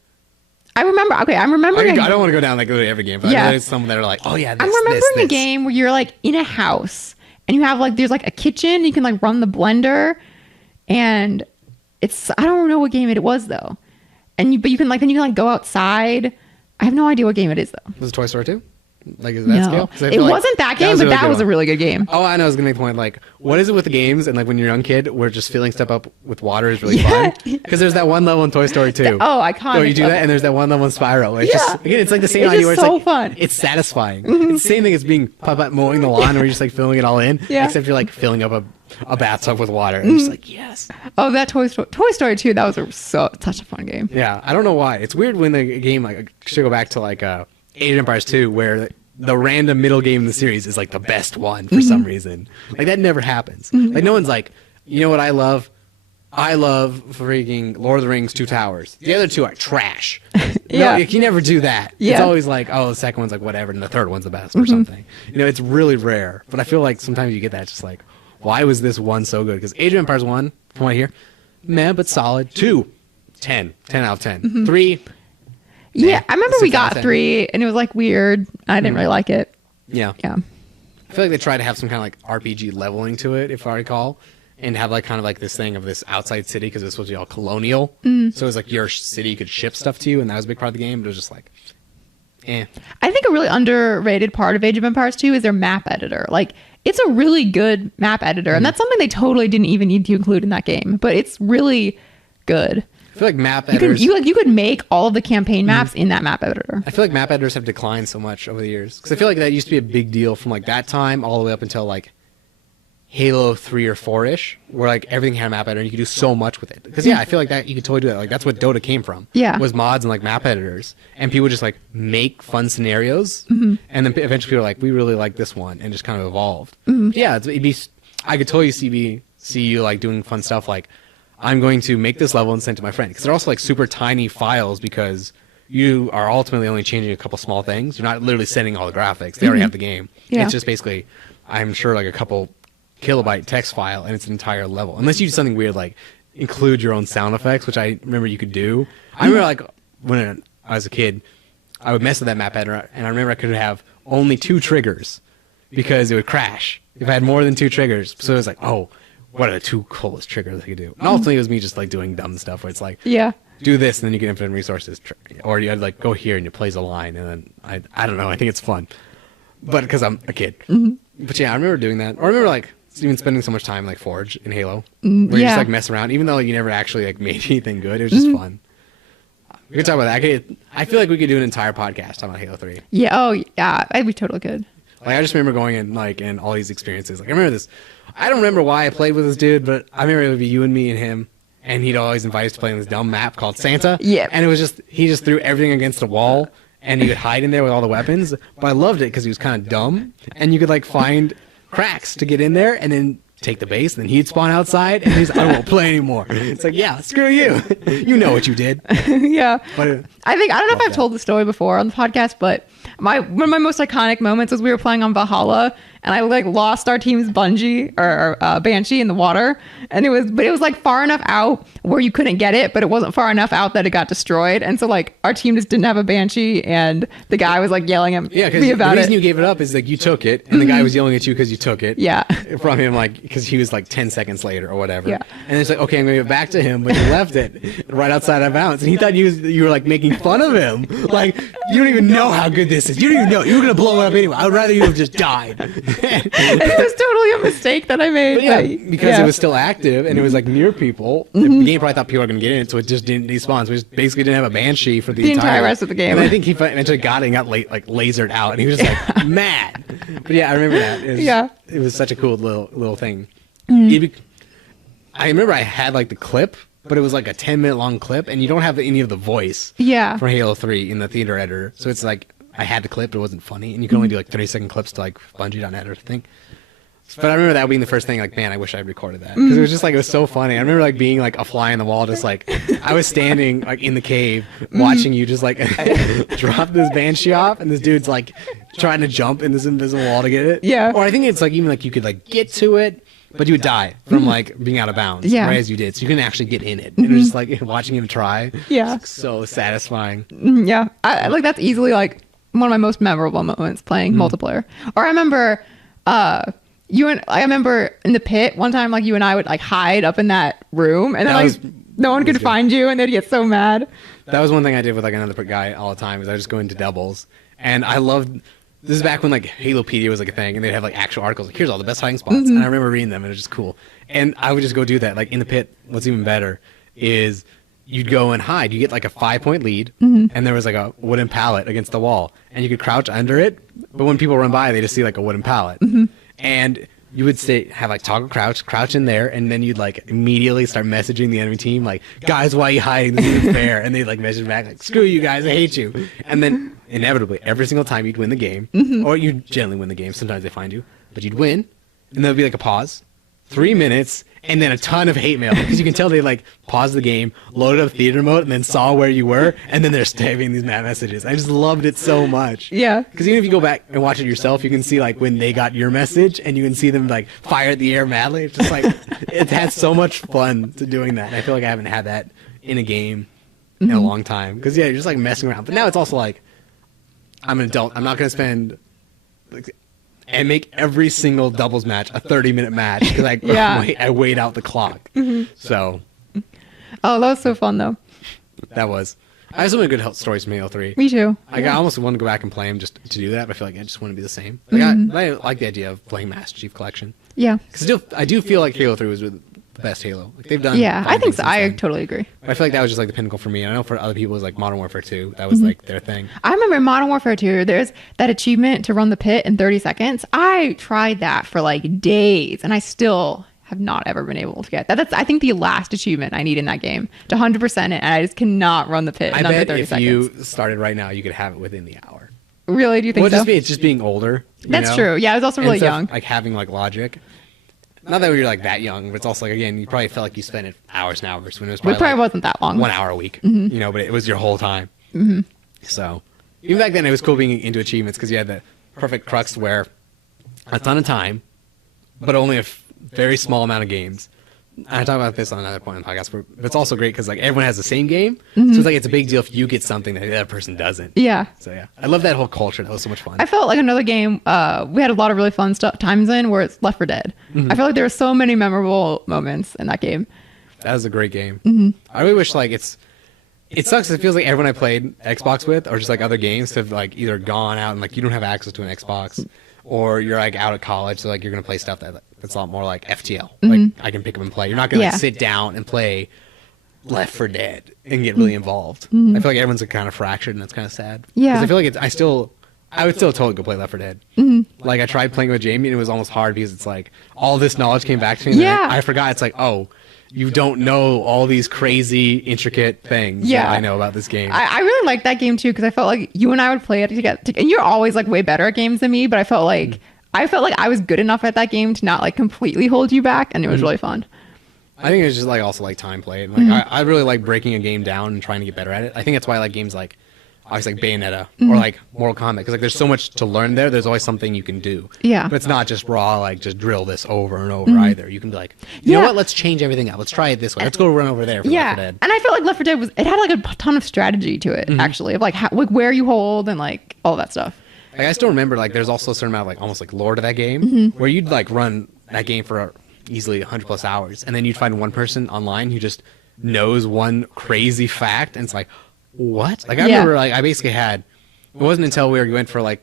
I remember. Okay, I'm remembering. I don't want to go down like every game, but I know there's some that are like, oh yeah, this, I'm remembering a game where you're like in a house and you have like there's like a kitchen. You can like run the blender, and it's I don't know what game it was though, but you can like go outside. I have no idea what game it is though. Was it Toy Story 2? Like, is that scale? It wasn't that game, but that was a really good game. Oh, I know. I was going to make the point, like, what is it with the games and, like, when you're a young kid, where just filling stuff up with water is really fun? Because there's that one level in Toy Story 2. Iconic. Where you do that, and there's that one level in Spyro. It's just, again, it's like the same idea where it's so like, fun. It's satisfying. It's the same thing as being mowing the lawn where you're just, like, filling it all in. Except you're, like, filling up a bathtub with water. And just like, yes. Oh, that Toy Story 2, that was such a fun game. Yeah, I don't know why. It's weird when the game, like, should go back to, like, Age of Empires 2, where the random middle game in the series is like the best one for some reason. Like that never happens. Like no one's like, you know what I love? I love freaking Lord of the Rings 2 Towers. The other two are trash. No, you never do that. It's always like, oh, the second one's like whatever, and the third one's the best or something. You know, it's really rare. But I feel like sometimes you get that just like, why was this one so good? Because Age of Empires 1, from what I hear, meh, but solid. 2, 10 out of 10. 3, yeah, I remember we got 3, and it was like weird. I didn't really like it. Yeah. I feel like they tried to have some kind of like RPG leveling to it, if I recall, and have like kind of like this thing of this outside city because it was supposed to be all colonial. So it was like your city could ship stuff to you, and that was a big part of the game. But it was just like, eh. I think a really underrated part of Age of Empires 2 is their map editor. Like, it's a really good map editor, and that's something they totally didn't even need to include in that game. But it's really good. I feel like map editors... You could make all of the campaign maps in that map editor. I feel like map editors have declined so much over the years. Because I feel like that used to be a big deal from like that time all the way up until like Halo 3 or 4-ish, where like everything had a map editor and you could do so much with it. Because I feel like that you could totally do that. Like that's what Dota came from. Was mods and like map editors. And people would just like make fun scenarios. And then eventually people were like, we really like this one, and just kind of evolved. Yeah, I could totally see you like doing fun stuff like, I'm going to make this level and send it to my friend. Because they're also like super tiny files because you are ultimately only changing a couple small things. You're not literally sending all the graphics. They already have the game. It's just basically, I'm sure, like a couple kilobyte text file and it's an entire level. Unless you do something weird like include your own sound effects, which I remember you could do. I remember like when I was a kid, I would mess with that map editor, and I remember I could have only 2 triggers because it would crash if I had more than 2 triggers. So it was like, oh, what are the 2 coolest triggers I could do? And ultimately, it was me just like doing dumb stuff where it's like, Yeah. do this and then you get infinite resources, or you like go here and you plays a line, and then I don't know, I think it's fun, but because I'm a kid. But yeah, I remember doing that. Or I remember like even spending so much time like Forge in Halo, where you just like mess around, even though you never actually like made anything good. It was just fun. We could talk about that. I feel like we could do an entire podcast talking about Halo 3. Yeah. Oh yeah, I'd be totally good. Like I just remember going in like and all these experiences. Like I remember this. I don't remember why I played with this dude, but I remember it would be you and me and him. And he'd always invite us to play on this dumb map called Santa. Yeah. And it was just, he just threw everything against a wall, and he would hide in there with all the weapons. But I loved it because he was kind of dumb, and you could like find cracks to get in there, and then take the base, and then he'd spawn outside, and he's like, I won't play anymore. It's like, yeah, screw you. You know what you did. Yeah. But I don't know if I've told the story before on the podcast, but one of my most iconic moments was we were playing on Valhalla, and I like lost our team's Bungie or Banshee in the water, and it was like far enough out where you couldn't get it, but it wasn't far enough out that it got destroyed, and so like our team just didn't have a Banshee, and the guy was like yelling at me about the reason it. you gave it up is like you took it, and the guy was yelling at you because you took it. Yeah. From him, like because he was like 10 seconds later or whatever. Yeah. And it's like, okay, I'm gonna give it back to him, but he left it right outside of bounds, and he thought you were like making fun of him. Like you don't even know how good this is. You don't even know. You were gonna blow it up anyway. I would rather you have just died. It was totally a mistake that I made. But yeah, because it was still active and it was like near people. The game probably thought people were going to get in it, so it just didn't despawn. So we just basically didn't have a Banshee for the entire rest of the game. And I think he eventually got it and got like lasered out, and he was just like mad. But yeah, I remember that. It was such a cool little thing. I remember I had like the clip, but it was like a 10-minute long clip, and you don't have any of the voice for Halo 3 in the theater editor. So it's like I had the clip, but it wasn't funny, and you can only do like 30-second clips to like Bungie.net or something. But I remember that being the first thing, like, man, I wish I recorded that. Because it was just, like, it was so funny. I remember, like, being, like, a fly on the wall, just, like, I was standing, like, in the cave, watching you just, like, drop this Banshee off, and this dude's, like, trying to jump in this invisible wall to get it. Yeah. Or I think it's, like, even, like, you could, like, get to it, but you would die from, like, being out of bounds. Right as you did. So you couldn't actually get in it. And it was just, like, watching him try. Yeah. It's so satisfying. Yeah. I like, that's easily, like, one of my most memorable moments playing multiplayer. Or I remember... I remember in the pit one time, like you and I would like hide up in that room, and then like no one could find you, and they'd get so mad. That was one thing I did with like another guy all the time. Is I just go into doubles, and I loved. This is back when like Halopedia was like a thing, and they'd have like actual articles like here's all the best hiding spots, and I remember reading them, and it was just cool. And I would just go do that. Like in the pit, what's even better is you'd go and hide. You get like a 5-point lead, and there was like a wooden pallet against the wall, and you could crouch under it. But when people run by, they just see like a wooden pallet. And you would have like toggle crouch in there, and then you'd like immediately start messaging the enemy team like, guys, why are you hiding? This isn't fair. And they'd like message back like, screw you guys, I hate you. And then inevitably every single time you'd win the game, or you generally win the game. Sometimes they find you, but you'd win, and there'd be like a pause, 3 minutes, and then a ton of hate mail, because you can tell they like paused the game, loaded up theater mode, and then saw where you were, and then they're typing these mad messages. I just loved it so much. Yeah. Because even if you go back and watch it yourself, you can see like when they got your message, and you can see them like fire at the air madly. It's just like it had so much fun to doing that. And I feel like I haven't had that in a game in a long time. Because yeah, you're just like messing around. But now it's also like I'm an adult. I'm not going to spend and make every single doubles match a 30-minute match because I wait out the clock. So. Oh, that was so fun though. That was. I have so many good stories from Halo 3. Me too. I almost want to go back and play them just to do that, but I feel like I just want to be the same. Like I like the idea of playing Master Chief Collection. Yeah. Because I do feel like Halo 3 was the best Halo. Like they've done. Yeah, I think so. I totally agree. I feel like that was just like the pinnacle for me. And I know for other people it was like Modern Warfare 2. That was like their thing. I remember in Modern Warfare 2, there's that achievement to run the pit in 30 seconds. I tried that for like days, and I still have not ever been able to get that. That's I think the last achievement I need in that game to 100% it, and I just cannot run the pit in under 30 seconds. If you started right now, you could have it within the hour. Really? Do you think so? It's just being older. That's true. Yeah, I was also really young. Like having like logic. Not that you're like that young, but it's also like, again, you probably felt like you spent it hours and hours when it was probably, wasn't that long. 1 hour a week, but it was your whole time. So even back then, it was cool being into achievements because you had the perfect crux where a ton of time, but only a very small amount of games I talk about this on another point in the podcast, but it's also great because like everyone has the same game, so it's like it's a big deal if you get something that the other person doesn't. Yeah. So yeah, I love that whole culture. That was so much fun. I felt like another game we had a lot of really fun times in where it's Left 4 Dead. I feel like there were so many memorable moments in that game. That was a great game. I really wish like it sucks. It feels like everyone I played Xbox with, or just like other games, have like either gone out and like you don't have access to an Xbox, or you're like out of college, so like you're gonna play stuff that's a lot more like FTL. Like I can pick up and play. You're not gonna like sit down and play Left 4 Dead and get really involved. I feel like everyone's like, kind of fractured, and that's kind of sad. Yeah. Because I feel like I would still totally go play Left 4 Dead. Like I tried playing with Jamie, and it was almost hard because it's like all this knowledge came back to me. And I forgot. It's like, oh, you don't know all these crazy, intricate things that I know about this game. I really liked that game too because I felt like you and I would play it together. And you're always like way better at games than me, but I felt like I was good enough at that game to not like completely hold you back, and it was really fun. I think it's just like also like time played. Like I really like breaking a game down and trying to get better at it. I think that's why I like games like obviously like Bayonetta or like Mortal Kombat, because like there's so much to learn there. There's always something you can do. Yeah. But it's not just raw like just drill this over and over either. You can be like, you know what? Let's change everything up. Let's try it this way. Let's go run over there. For Left 4 Dead. And I felt like Left 4 Dead had like a ton of strategy to it actually, of like like where you hold and like all that stuff. Like, I still remember like there's also a certain amount of like almost like lore to that game where you'd like run that game for easily 100+ hours, and then you'd find one person online who just knows one crazy fact, and it's like, what? Like I remember like I basically had, it wasn't until we went for like,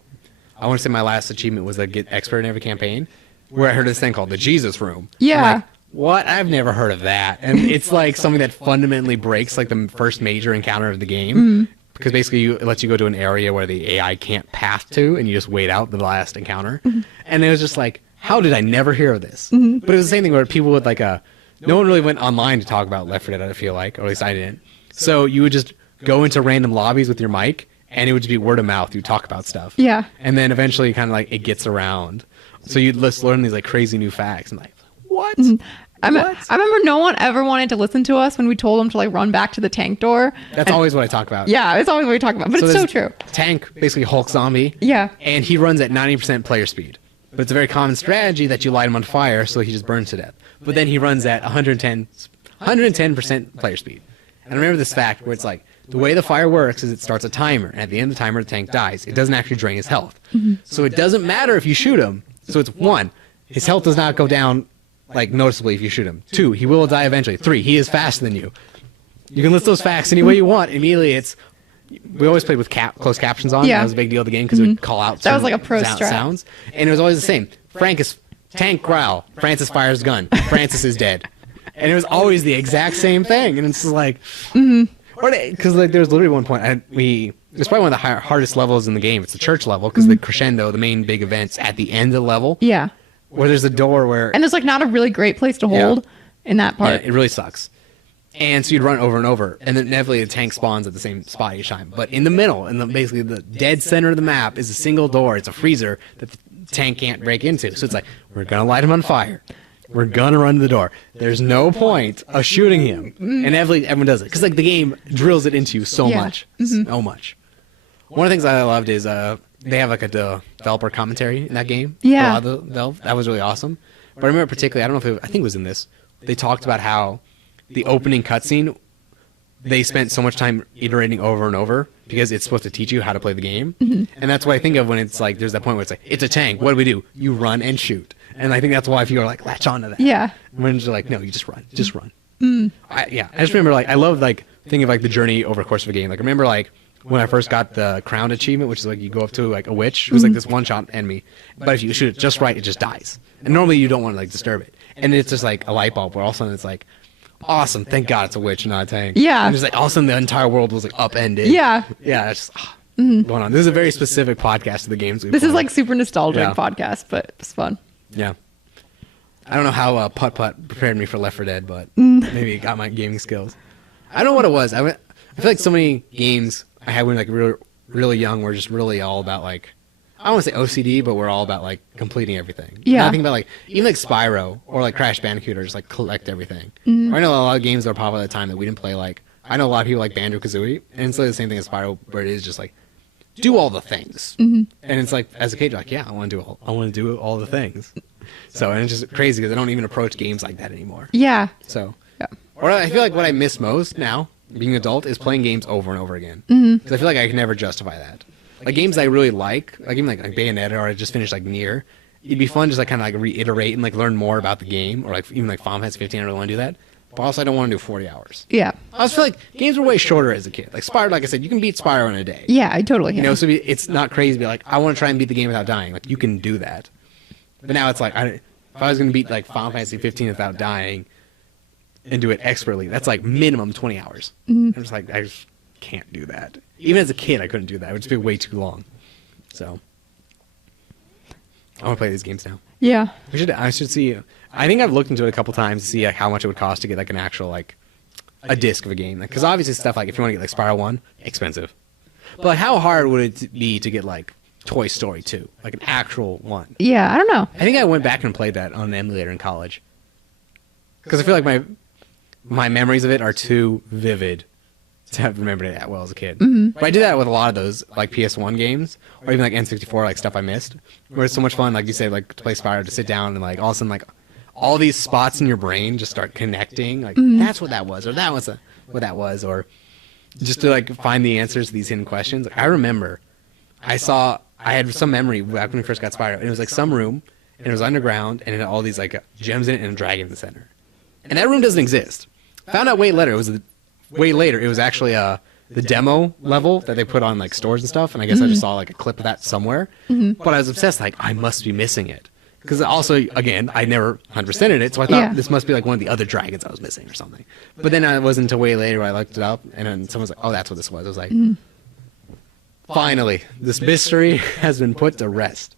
I want to say my last achievement was like get expert in every campaign, where I heard this thing called the Jesus Room. Yeah. Like, what? I've never heard of that. And it's like something that fundamentally breaks like the first major encounter of the game. Because basically it lets you go to an area where the AI can't pass to, and you just wait out the last encounter. And it was just like, how did I never hear of this? But it was the same thing where people would like no one really went online to talk about Left 4 Dead, I feel like, or at least I didn't. So you would just go into random lobbies with your mic, and it would just be word of mouth. You'd talk about stuff. Yeah. And then eventually kind of like it gets around. So you'd just learn these like crazy new facts, and like, what? I remember no one ever wanted to listen to us when we told them to like run back to the tank door. That's always what I talk about. Yeah, it's always what we talk about, but it's so true. Tank, basically Hulk zombie. Yeah. And he runs at 90% player speed. But it's a very common strategy that you light him on fire so he just burns to death. But then he runs at 110% player speed. And I remember this fact where it's like, the way the fire works is it starts a timer, and at the end of the timer, the tank dies. It doesn't actually drain his health. So it doesn't matter if you shoot him. So it's 1, his health does not go down like noticeably if you shoot him. 2, he will die eventually. 3, he is faster than you. You can list those facts any way you want. Immediately, we always played with closed captions on. That was a big deal of the game because it would call out. That was like a pro strat. Sounds, and it was always the same. Tank growl. Francis fires gun. Francis is dead. And it was always the exact same thing. And it's just like, because like there was literally one point it's probably one of the hardest levels in the game. It's the church level because the crescendo, the main big events at the end of the level. Yeah. Where there's a door where... And there's like not a really great place to hold in that part. Yeah, it really sucks. And so you'd run over and over, and then inevitably the tank spawns at the same spot each time. But in the middle, basically the dead center of the map, is a single door. It's a freezer that the tank can't break into. So it's like, we're going to light him on fire. We're going to run to the door. There's no point of shooting him. And inevitably everyone does it. Because like the game drills it into you so much. So much. One of the things I loved is they have like a developer commentary in that game. Yeah. That was really awesome. But I remember particularly, I don't know if I think it was in this, they talked about how the opening cutscene, they spent so much time iterating over and over because it's supposed to teach you how to play the game. And that's what I think of when it's like, there's that point where it's like, it's a tank. What do? You run and shoot. And I think that's why people are like, latch onto that. Yeah. When you're like, no, you just run. Just run. I just remember like, I love like thinking of like the journey over the course of a game. Like I remember like when I first got the crown achievement, which is like you go up to like a witch who's like this one-shot enemy. But if you shoot it just right, it just dies. And normally you don't want to like disturb it. And it's just like a light bulb where all of a sudden it's like, awesome, thank God it's a witch, not a tank. Yeah. And just like all of a sudden the entire world was like upended. Yeah. Yeah, it's just going on. This is a very specific podcast of the games we play. This is like super nostalgic podcast, but it's fun. Yeah. I don't know how Putt Putt prepared me for Left 4 Dead, but maybe it got my gaming skills. I don't know what it was. I feel like so many games I had when like really young were just really all about like, I don't want to say OCD, but we're all about like completing everything. Yeah. I think about like even like Spyro or like Crash Bandicoot or just like collect everything. Or I know a lot of games that were popular at the time that we didn't play. Like I know a lot of people like Banjo-Kazooie, and it's like the same thing as Spyro, where it is just like do all the things. And it's like, as a kid, you're like, yeah, I want to do all the things. So, and it's just crazy because I don't even approach games like that anymore. Yeah. So, Yeah. or I feel like what I miss most now, being an adult, is playing games over and over again. Because I feel like I can never justify that. Like games I really like even like Bayonetta, or I just finished like Nier. It'd be fun just like kind of like reiterate and like learn more about the game, or like even like Final Fantasy 15. I really want to do that, but also I don't want to do 40 hours. Yeah. I just feel like games were way shorter as a kid. Like Spyro, like I said, you can beat Spyro in a day. Yeah, I totally can. You know, so it's not crazy to be like, I want to try and beat the game without dying. Like you can do that. But now it's like, if I was going to beat like Final Fantasy 15 without dying and do it expertly, that's like minimum 20 hours. I'm just like, I just can't do that. Even as a kid, I couldn't do that. It would just be way too long. So I want to play these games now. Yeah. I should see. I think I've looked into it a couple times to see like how much it would cost to get like an actual like a disc of a game. Because obviously stuff like if you want to get like Spiral 1, expensive. But like, how hard would it be to get like Toy Story 2, like an actual one? Yeah, I don't know. I think I went back and played that on an emulator in college. Because I feel like my memories of it are too vivid to have remembered it that well as a kid. But I did that with a lot of those like PS1 games, or even like N64, like stuff I missed. Where it's so much fun, like you say, like to play Spyro, to sit down and like all of a sudden like all these spots in your brain just start connecting. Like that's what that was, or that was what that was, or just to like find the answers to these hidden questions. Like, I remember I had some memory back when we first got Spyro, and it was like some room, and it was underground, and it had all these like gems in it and a dragon in the center. And that room doesn't exist. Found out way later. It was actually the demo level that they put on like stores and stuff, and I guess I just saw like a clip of that somewhere. But I was obsessed, like I must be missing it, because also again I never 100%ed it, so I thought this must be like one of the other dragons I was missing or something. But then it wasn't until way later where I looked it up, and then someone was like, "Oh, that's what this was." I was like, "Finally, this mystery has been put to rest."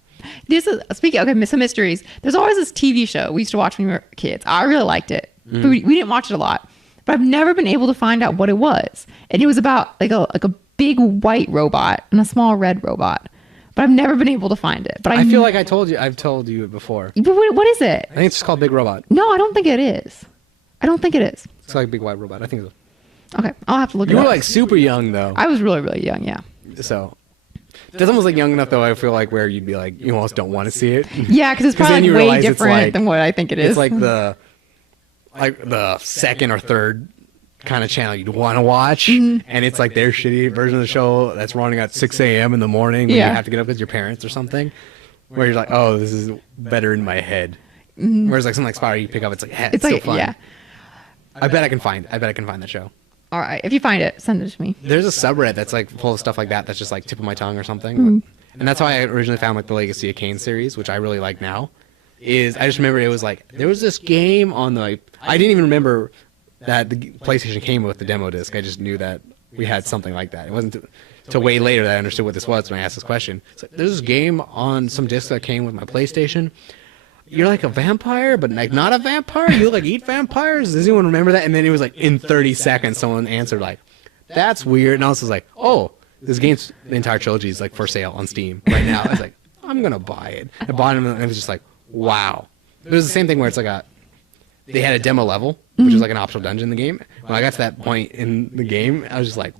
Speaking some mysteries. There's always this TV show we used to watch when we were kids. I really liked it, but we didn't watch it a lot. But I've never been able to find out what it was. And it was about like a big white robot and a small red robot. But I've never been able to find it. But I feel like I've told you it before. But what is it? I think it's just called Big Robot. No, I don't think it is. I don't think it is. It's like Big White Robot. I think so. Okay, I'll have to look it up. You were like super young though. I was really, really young, yeah. So that's almost like young enough though, I feel like, where you'd be like, you almost don't want to see it. Yeah, because it's probably like way different than what I think it is. It's like the second or third kind of channel you'd want to watch, and it's like their shitty version of the show that's running at 6 a.m. in the morning when you have to get up with your parents or something, where you're like, oh, this is better in my head. Whereas like something like Spyro, you pick up, it's like, it's still fun. Yeah. I bet I can find that show. All right, if you find it, send it to me. There's a subreddit that's like full of stuff like that. That's just like tip of my tongue or something. And that's how I originally found like the Legacy of Kain series, which I really like now. I just remember it was like there was this game on the. I didn't even remember that the PlayStation came with the demo disc. I just knew that we had something like that. It wasn't till way later that I understood what this was when I asked this question. It's like, there's this game on some disc that came with my PlayStation. You're like a vampire, but like not a vampire. You like eat vampires. Does anyone remember that? And then it was like in 30 seconds, someone answered like, "That's weird." And I was like, "Oh, this game's the entire trilogy is like for sale on Steam right now." I was like, "I'm gonna buy it." I bought it, and it was just like, wow. It was the same thing where it's like they had a demo level, which was like an optional dungeon in the game. When I got to that point in the game, I was just like,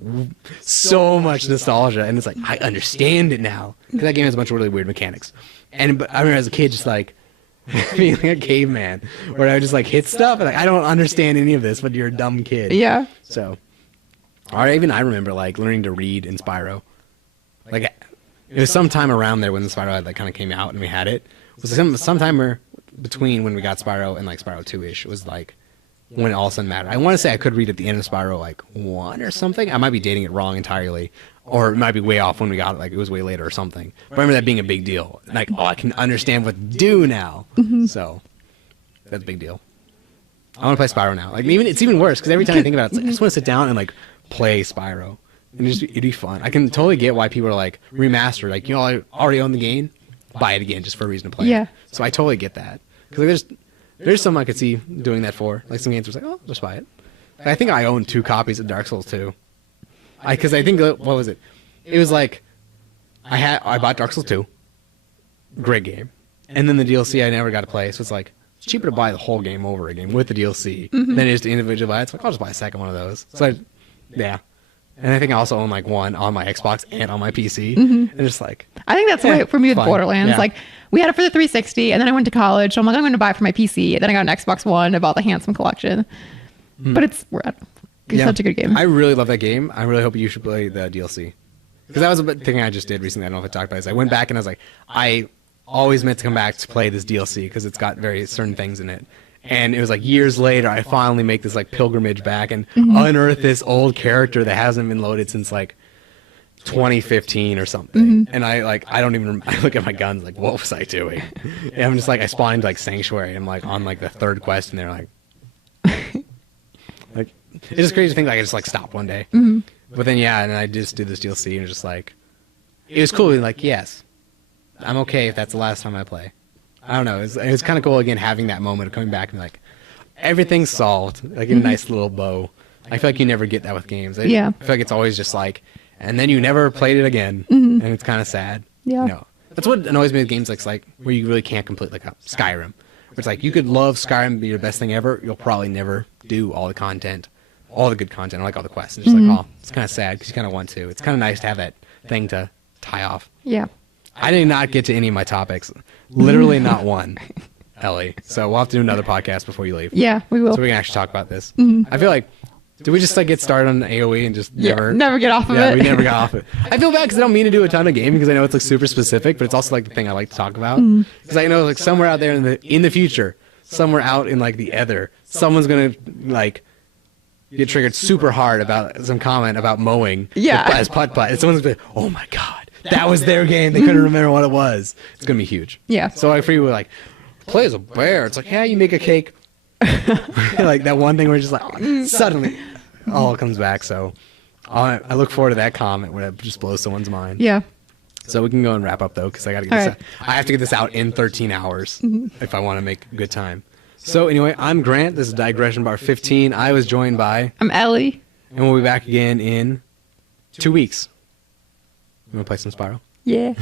so much nostalgia, and it's like I understand it now, because that game has a bunch of really weird mechanics. But I remember as a kid, just like being like a caveman, where I would just like hit stuff, and like I don't understand any of this, but you're a dumb kid. Yeah. So, or even I remember like learning to read in Spyro. Like it was sometime around there when the Spyro had like kind of came out and we had it. It was sometime between when we got Spyro and like Spyro 2-ish. It was like when it all of a sudden mattered. I want to say I could read at the end of Spyro like 1 or something. I might be dating it wrong entirely, or it might be way off when we got it. Like it was way later or something. But I remember that being a big deal. Like, oh, I can understand what to do now. So that's a big deal. I want to play Spyro now. Like it's even worse because every time I think about it, it's like, I just want to sit down and like play Spyro, and it'd be fun. I can totally get why people are like remaster. Like, you know, I already own the game, buy it again just for a reason to play. Yeah. It. So I totally get that, because there's some I could see doing that for. Like some games were like, oh, just buy it. I think I own 2 copies of Dark Souls 2. Because I think what was it? It was like I bought Dark Souls 2, great game, and then the DLC I never got to play. So it's like it's cheaper to buy the whole game over again with the DLC than it is to individually buy it. It's like I'll just buy a second one of those. So yeah, And I think I also own like one on my Xbox and on my PC. And just like, I think that's the way for me with fun. Borderlands. Yeah. Like, we had it for the 360, and then I went to college. So I'm like, I'm going to buy it for my PC. Then I got an Xbox One. I bought the Handsome Collection. But it's such a good game. I really love that game. I really hope you should play the DLC. Because that was a thing I just did recently. I don't know if I talked about it. I went back and I was like, I always meant to come back to play this DLC because it's got very certain things in it. And it was like years later, I finally make this like pilgrimage back and unearth this old character that hasn't been loaded since like 2015 or something. And I don't even, I look at my guns like, what was I doing? And I'm just like, I spawned into like Sanctuary. I'm like on like the third quest and they're like, it's just crazy to think like I just like stopped one day. But then yeah, and I just did this DLC and just like, it was cool. Like, yes, I'm okay if that's the last time I play. I don't know. It was kind of cool again having that moment of coming back and like everything's solved, like in a nice little bow. I feel like you never get that with games. I feel like it's always just like, and then you never played it again, and it's kind of sad. Yeah. You know, that's what annoys me with games like where you really can't complete like Skyrim. Where it's like you could love Skyrim, be your best thing ever. You'll probably never do all the content, all the good content, like all the quests. And just like, oh, it's kind of sad because you kind of want to. It's kind of nice to have that thing to tie off. Yeah. I did not get to any of my topics. Literally not one, Ellie. So we'll have to do another podcast before you leave. Yeah, we will. So we can actually talk about this. I feel like, did we just like get started on AoE and just never get off of it? Yeah, we never got off it. I feel bad because I don't mean to do a ton of gaming because I know it's like super specific, but it's also like the thing I like to talk about. Because I know like somewhere out there in the future, somewhere out in like the ether, someone's gonna like get triggered super hard about some comment about mowing as putt-putt. And someone's gonna be like, oh my god. That was their game. They couldn't remember what it was. It's going to be huge. Yeah. So I feel like, play as a bear. It's like, yeah, you make a cake. Like that one thing where it's just like, suddenly all comes back. So I look forward to that comment where it just blows someone's mind. Yeah. So we can go and wrap up though because I got to get this out. I have to get this out in 13 hours if I want to make good time. So anyway, I'm Grant. This is Digression Bar 15. I was joined by... I'm Ellie. And we'll be back again in 2 weeks. You want to play some Spyro? Yeah.